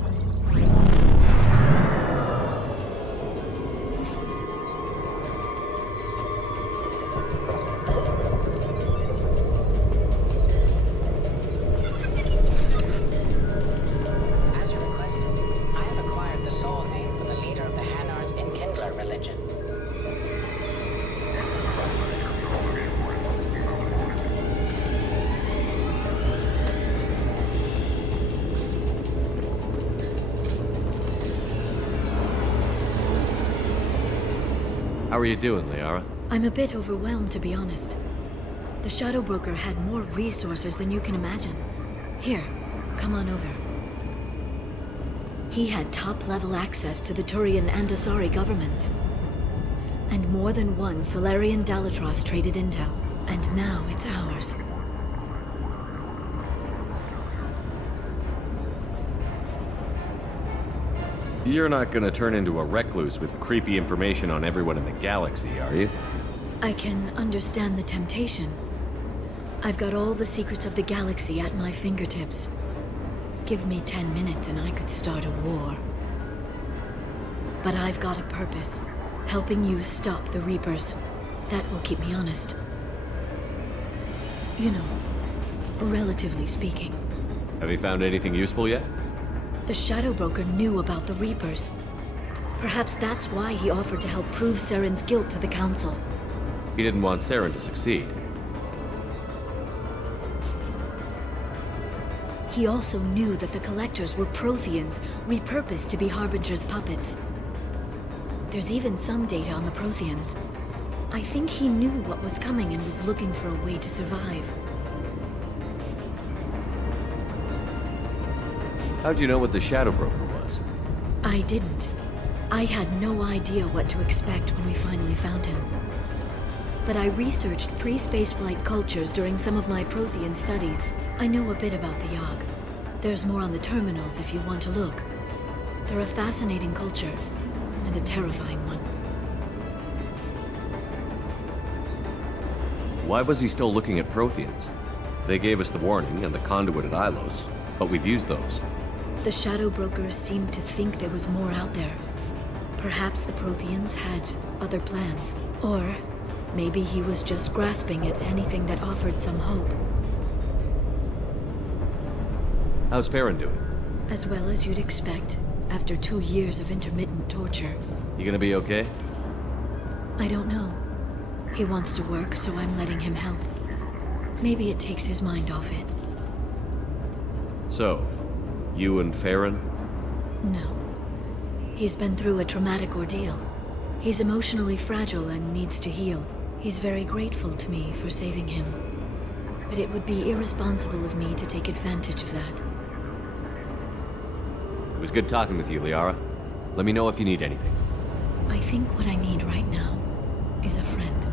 As you requested, I have acquired the soul name from the leader of the Hanar's Enkindler religion. How are you doing, Liara? I'm a bit overwhelmed, to be honest. The Shadow Broker had more resources than you can imagine. Here, come on over. He had top-level access to the Turian and Asari governments. And more than one Solarian Dalatros traded intel. And now it's ours. You're not gonna turn into a recluse with creepy information on everyone in the galaxy, are you? I can understand the temptation. I've got all the secrets of the galaxy at my fingertips. Give me 10 minutes and I could start a war. But I've got a purpose. Helping you stop the Reapers. That will keep me honest. You know, relatively speaking. Have you found anything useful yet? The Shadow Broker knew about the Reapers. Perhaps that's why he offered to help prove Saren's guilt to the Council. He didn't want Saren to succeed. He also knew that the Collectors were Protheans, repurposed to be Harbinger's puppets. There's even some data on the Protheans. I think he knew what was coming and was looking for a way to survive. How'd you know what the Shadow Broker was? I didn't. I had no idea what to expect when we finally found him. But I researched pre-spaceflight cultures during some of my Prothean studies. I know a bit about the Yogg. There's more on the terminals if you want to look. They're a fascinating culture, and a terrifying one. Why was he still looking at Protheans? They gave us the warning and the conduit at Ilos, but we've used those. The Shadow Brokers seemed to think there was more out there. Perhaps the Protheans had other plans. Or maybe he was just grasping at anything that offered some hope. How's Farron doing? As well as you'd expect, after 2 years of intermittent torture. You gonna be okay? I don't know. He wants to work, so I'm letting him help. Maybe it takes his mind off it. So, you and Farron? No. He's been through a traumatic ordeal. He's emotionally fragile and needs to heal. He's very grateful to me for saving him. But it would be irresponsible of me to take advantage of that. It was good talking with you, Liara. Let me know if you need anything. I think what I need right now is a friend.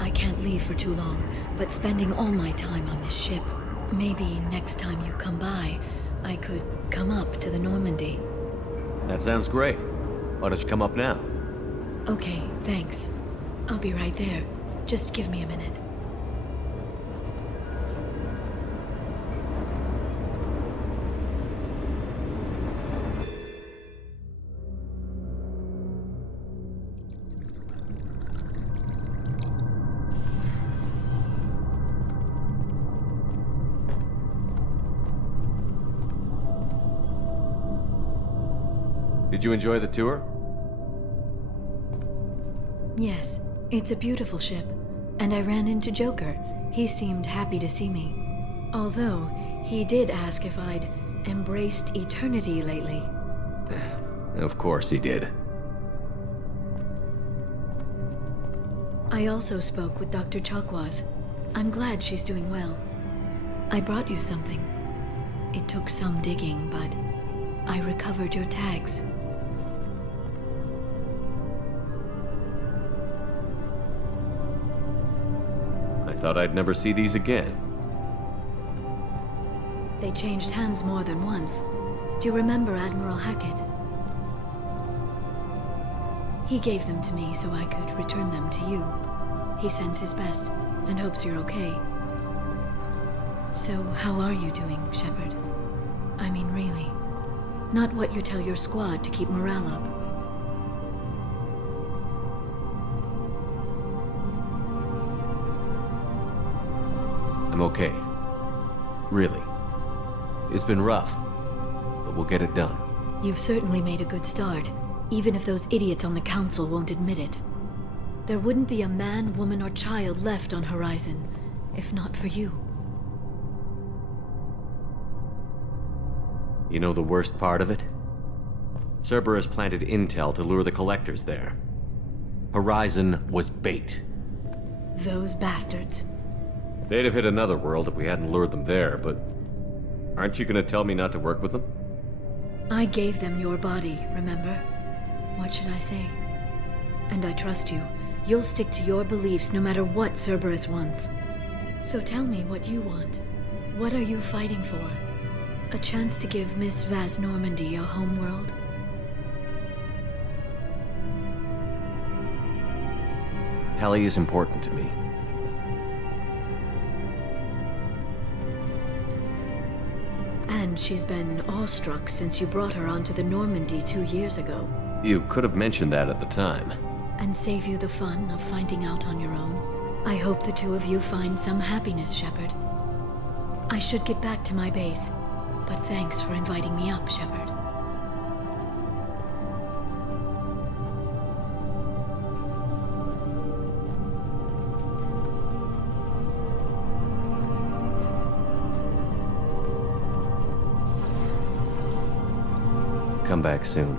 I can't leave for too long, but spending all my time on this ship. Maybe next time you come by, I could come up to the Normandy. That sounds great. Why don't you come up now? Okay, thanks. I'll be right there. Just give me a minute. Did you enjoy the tour? Yes, It's a beautiful ship, and I ran into Joker. He seemed happy to see me. Although, he did ask if I'd embraced eternity lately. Of course he did. I also spoke with Dr. Chakwas. I'm glad she's doing well. I brought you something. It took some digging, but I recovered your tags. I thought I'd never see these again. They changed hands more than once. Do you remember Admiral Hackett? He gave them to me so I could return them to you. He sends his best and hopes you're okay. So, how are you doing, Shepard? I mean, really. Not what you tell your squad to keep morale up. I'm okay. Really. It's been rough, but we'll get it done. You've certainly made a good start, even if those idiots on the Council won't admit it. There wouldn't be a man, woman, or child left on Horizon, if not for you. You know the worst part of it? Cerberus planted intel to lure the collectors there. Horizon was bait. Those bastards. They'd have hit another world if we hadn't lured them there, but... Aren't you gonna tell me not to work with them? I gave them your body, remember? What should I say? And I trust you. You'll stick to your beliefs no matter what Cerberus wants. So tell me what you want. What are you fighting for? A chance to give Miss Vaz Normandy a homeworld? Tali is important to me. And she's been awestruck since you brought her onto the Normandy 2 years ago. You could have mentioned that at the time. And save you the fun of finding out on your own. I hope the two of you find some happiness, Shepard. I should get back to my base, but thanks for inviting me up, Shepard. Come back soon.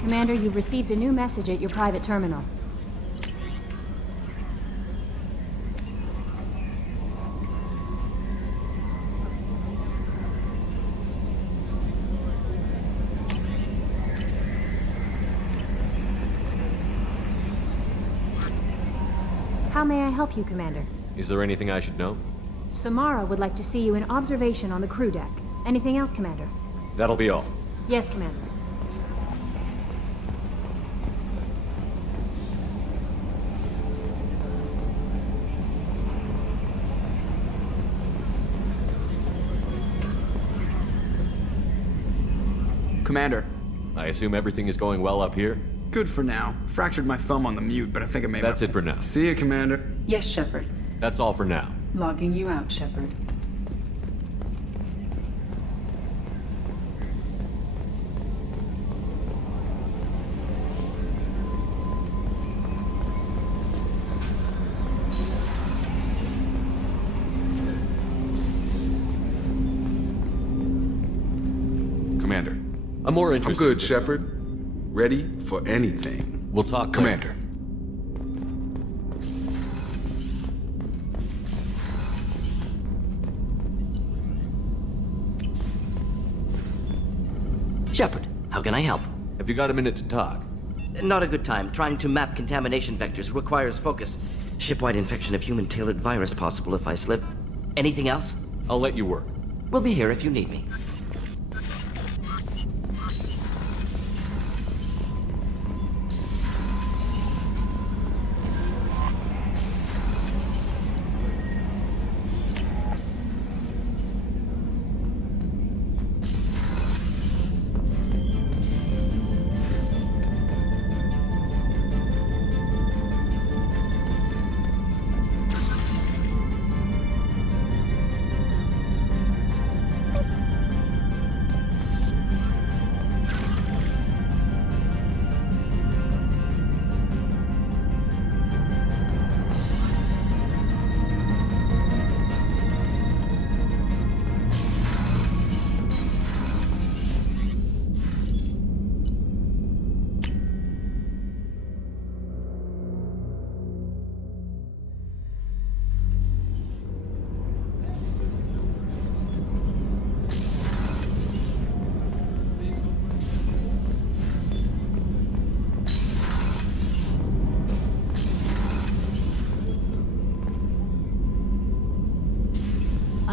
Commander, you've received a new message at your private terminal. How may I help you, Commander? Is there anything I should know? Samara would like to see you in observation on the crew deck. Anything else, Commander? That'll be all. Yes, Commander. Commander. I assume everything is going well up here? Good for now. Fractured my thumb on the mute, but I think I made That's it for now. See you, Commander. Yes, Shepard. That's all for now. Logging you out, Shepard. Commander. I'm more interested. I'm good, Shepard. Ready for anything. We'll talk, Commander. Shepard, how can I help? Have you got a minute to talk? Not a good time. Trying to map contamination vectors requires focus. Shipwide infection of human-tailored virus possible if I slip. Anything else? I'll let you work. We'll be here if you need me.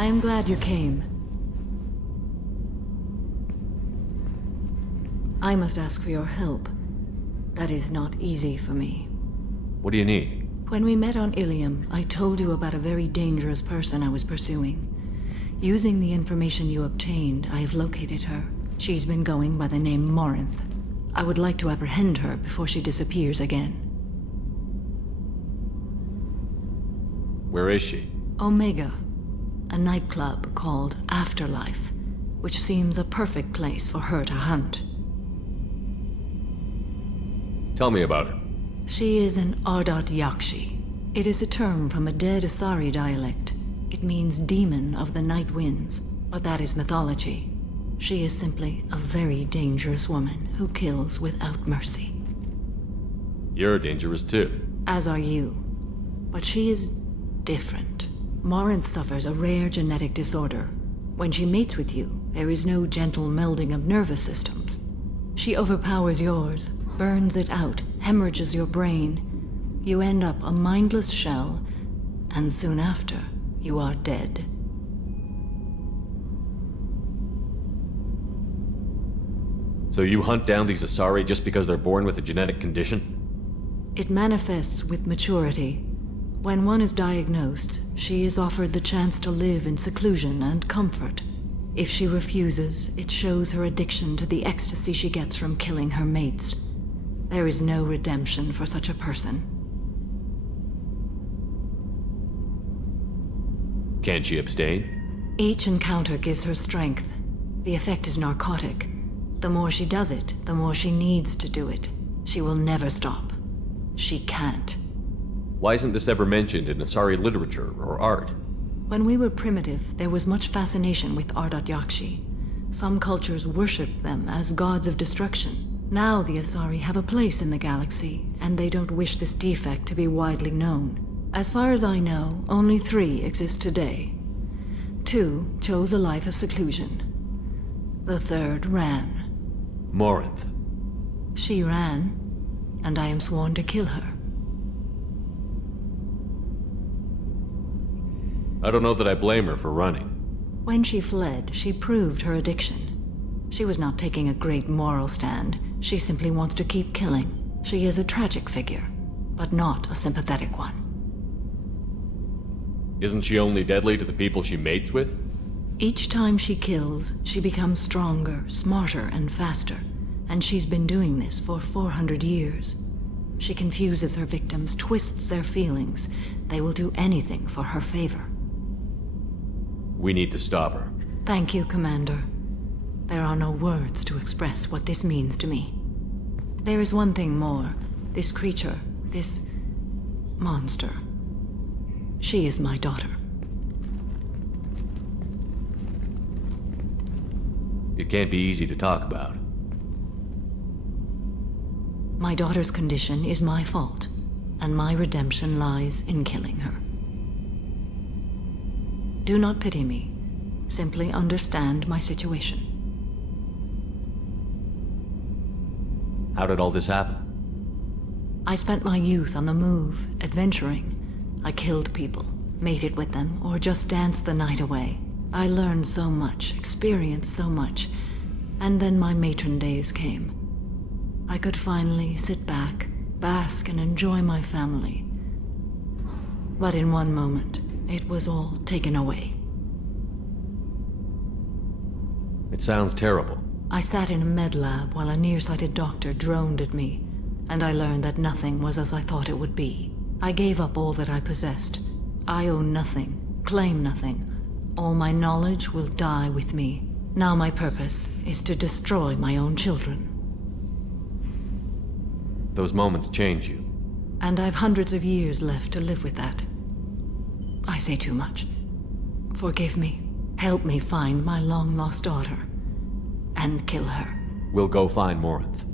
I am glad you came. I must ask for your help. That is not easy for me. What do you need? When we met on Ilium, I told you about a very dangerous person I was pursuing. Using the information you obtained, I have located her. She's been going by the name Morinth. I would like to apprehend her before she disappears again. Where is she? Omega, a nightclub called Afterlife, which seems a perfect place for her to hunt. Tell me about her. She is an Ardat Yakshi. It is a term from a dead Asari dialect. It means demon of the night winds, but that is mythology. She is simply a very dangerous woman who kills without mercy. You're dangerous too. As are you. But she is different. Morinth suffers a rare genetic disorder. When she mates with you, there is no gentle melding of nervous systems. She overpowers yours, burns it out, hemorrhages your brain. You end up a mindless shell, and soon after, you are dead. So you hunt down these Asari just because they're born with a genetic condition? It manifests with maturity. When one is diagnosed, she is offered the chance to live in seclusion and comfort. If she refuses, it shows her addiction to the ecstasy she gets from killing her mates. There is no redemption for such a person. Can she abstain? Each encounter gives her strength. The effect is narcotic. The more she does it, the more she needs to do it. She will never stop. She can't. Why isn't this ever mentioned in Asari literature or art? When we were primitive, there was much fascination with Ardat Yakshi. Some cultures worshipped them as gods of destruction. Now the Asari have a place in the galaxy, and they don't wish this defect to be widely known. As far as I know, only 3 exist today. 2 chose a life of seclusion. The 3rd ran. Morinth. She ran, and I am sworn to kill her. I don't know that I blame her for running. When she fled, she proved her addiction. She was not taking a great moral stand. She simply wants to keep killing. She is a tragic figure, but not a sympathetic one. Isn't she only deadly to the people she mates with? Each time she kills, she becomes stronger, smarter, and faster. And she's been doing this for 400 years. She confuses her victims, twists their feelings. They will do anything for her favor. We need to stop her. Thank you, Commander. There are no words to express what this means to me. There is one thing more. This creature, this monster. She is my daughter. It can't be easy to talk about. My daughter's condition is my fault, and my redemption lies in killing her. Do not pity me. Simply understand my situation. How did all this happen? I spent my youth on the move, adventuring. I killed people, mated with them, or just danced the night away. I learned so much, experienced so much, and then my matron days came. I could finally sit back, bask, and enjoy my family. But in one moment, it was all taken away. It sounds terrible. I sat in a med lab while a nearsighted doctor droned at me, and I learned that nothing was as I thought it would be. I gave up all that I possessed. I own nothing, claim nothing. All my knowledge will die with me. Now my purpose is to destroy my own children. Those moments change you. And I've hundreds of years left to live with that. I say too much. Forgive me. Help me find my long-lost daughter. And kill her. We'll go find Morinth.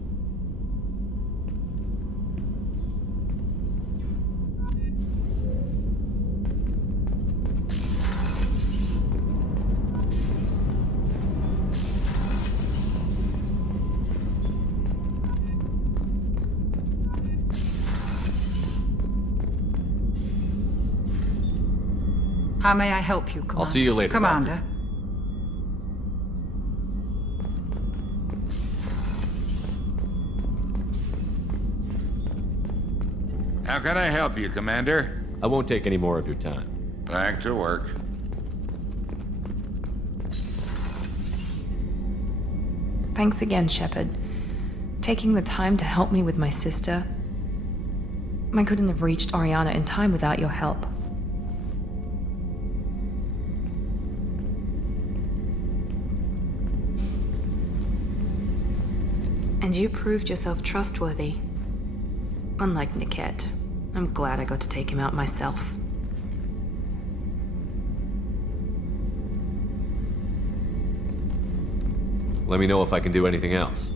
How may I help you, Commander? I'll see you later, Commander. How can I help you, Commander? I won't take any more of your time. Back to work. Thanks again, Shepard. Taking the time to help me with my sister. I couldn't have reached Oriana in time without your help. And you proved yourself trustworthy. Unlike Niket, I'm glad I got to take him out myself. Let me know if I can do anything else.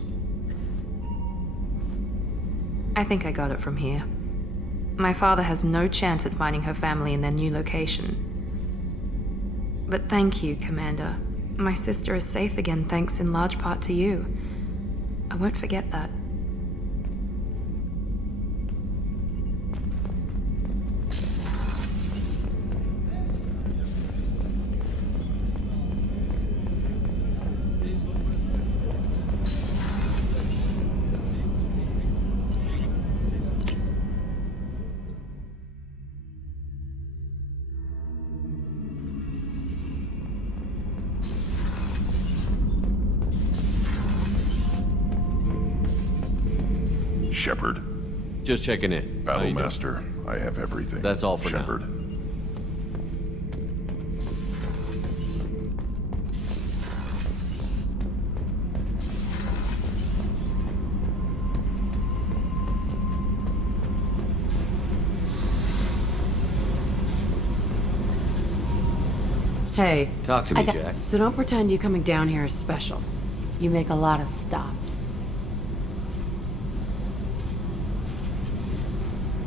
I think I got it from here. My father has no chance at finding her family in their new location. But thank you, Commander. My sister is safe again thanks in large part to you. I won't forget that. Shepard. Just checking in. Battlemaster, I have everything. That's all for Shepard. now. Hey. Talk to me, Jack. So don't pretend you coming down here is special. You make a lot of stops.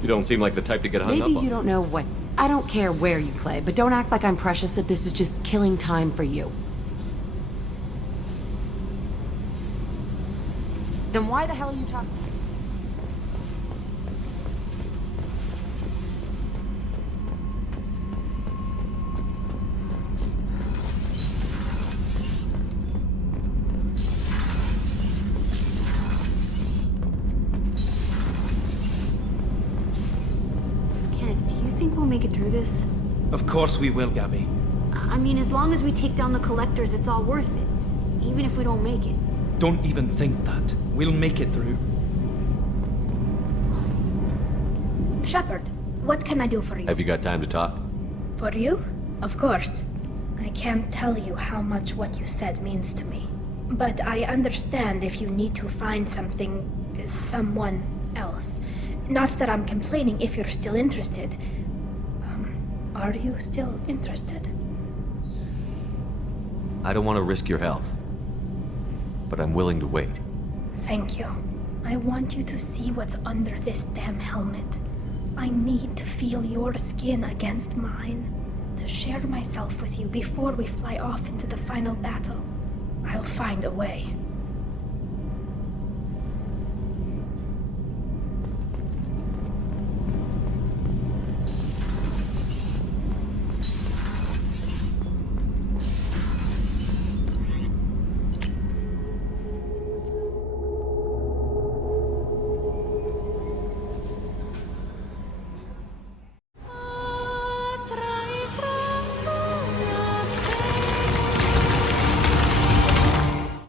You don't seem like the type to get hung up on. Maybe you don't know what... I don't care where you play, but don't act like I'm precious if this is just killing time for you. Then why the hell are you talking? Make it through this? Of course we will, Gabby. I mean, as long as we take down the collectors, it's all worth it. Even if we don't make it. Don't even think that. We'll make it through. Shepard, what can I do for you? Have you got time to talk? For you? Of course. I can't tell you how much what you said means to me. But I understand if you need to find someone else. Not that I'm complaining if you're still interested. Are you still interested? I don't want to risk your health, but I'm willing to wait. Thank you. I want you to see what's under this damn helmet. I need to feel your skin against mine, to share myself with you before we fly off into the final battle. I'll find a way.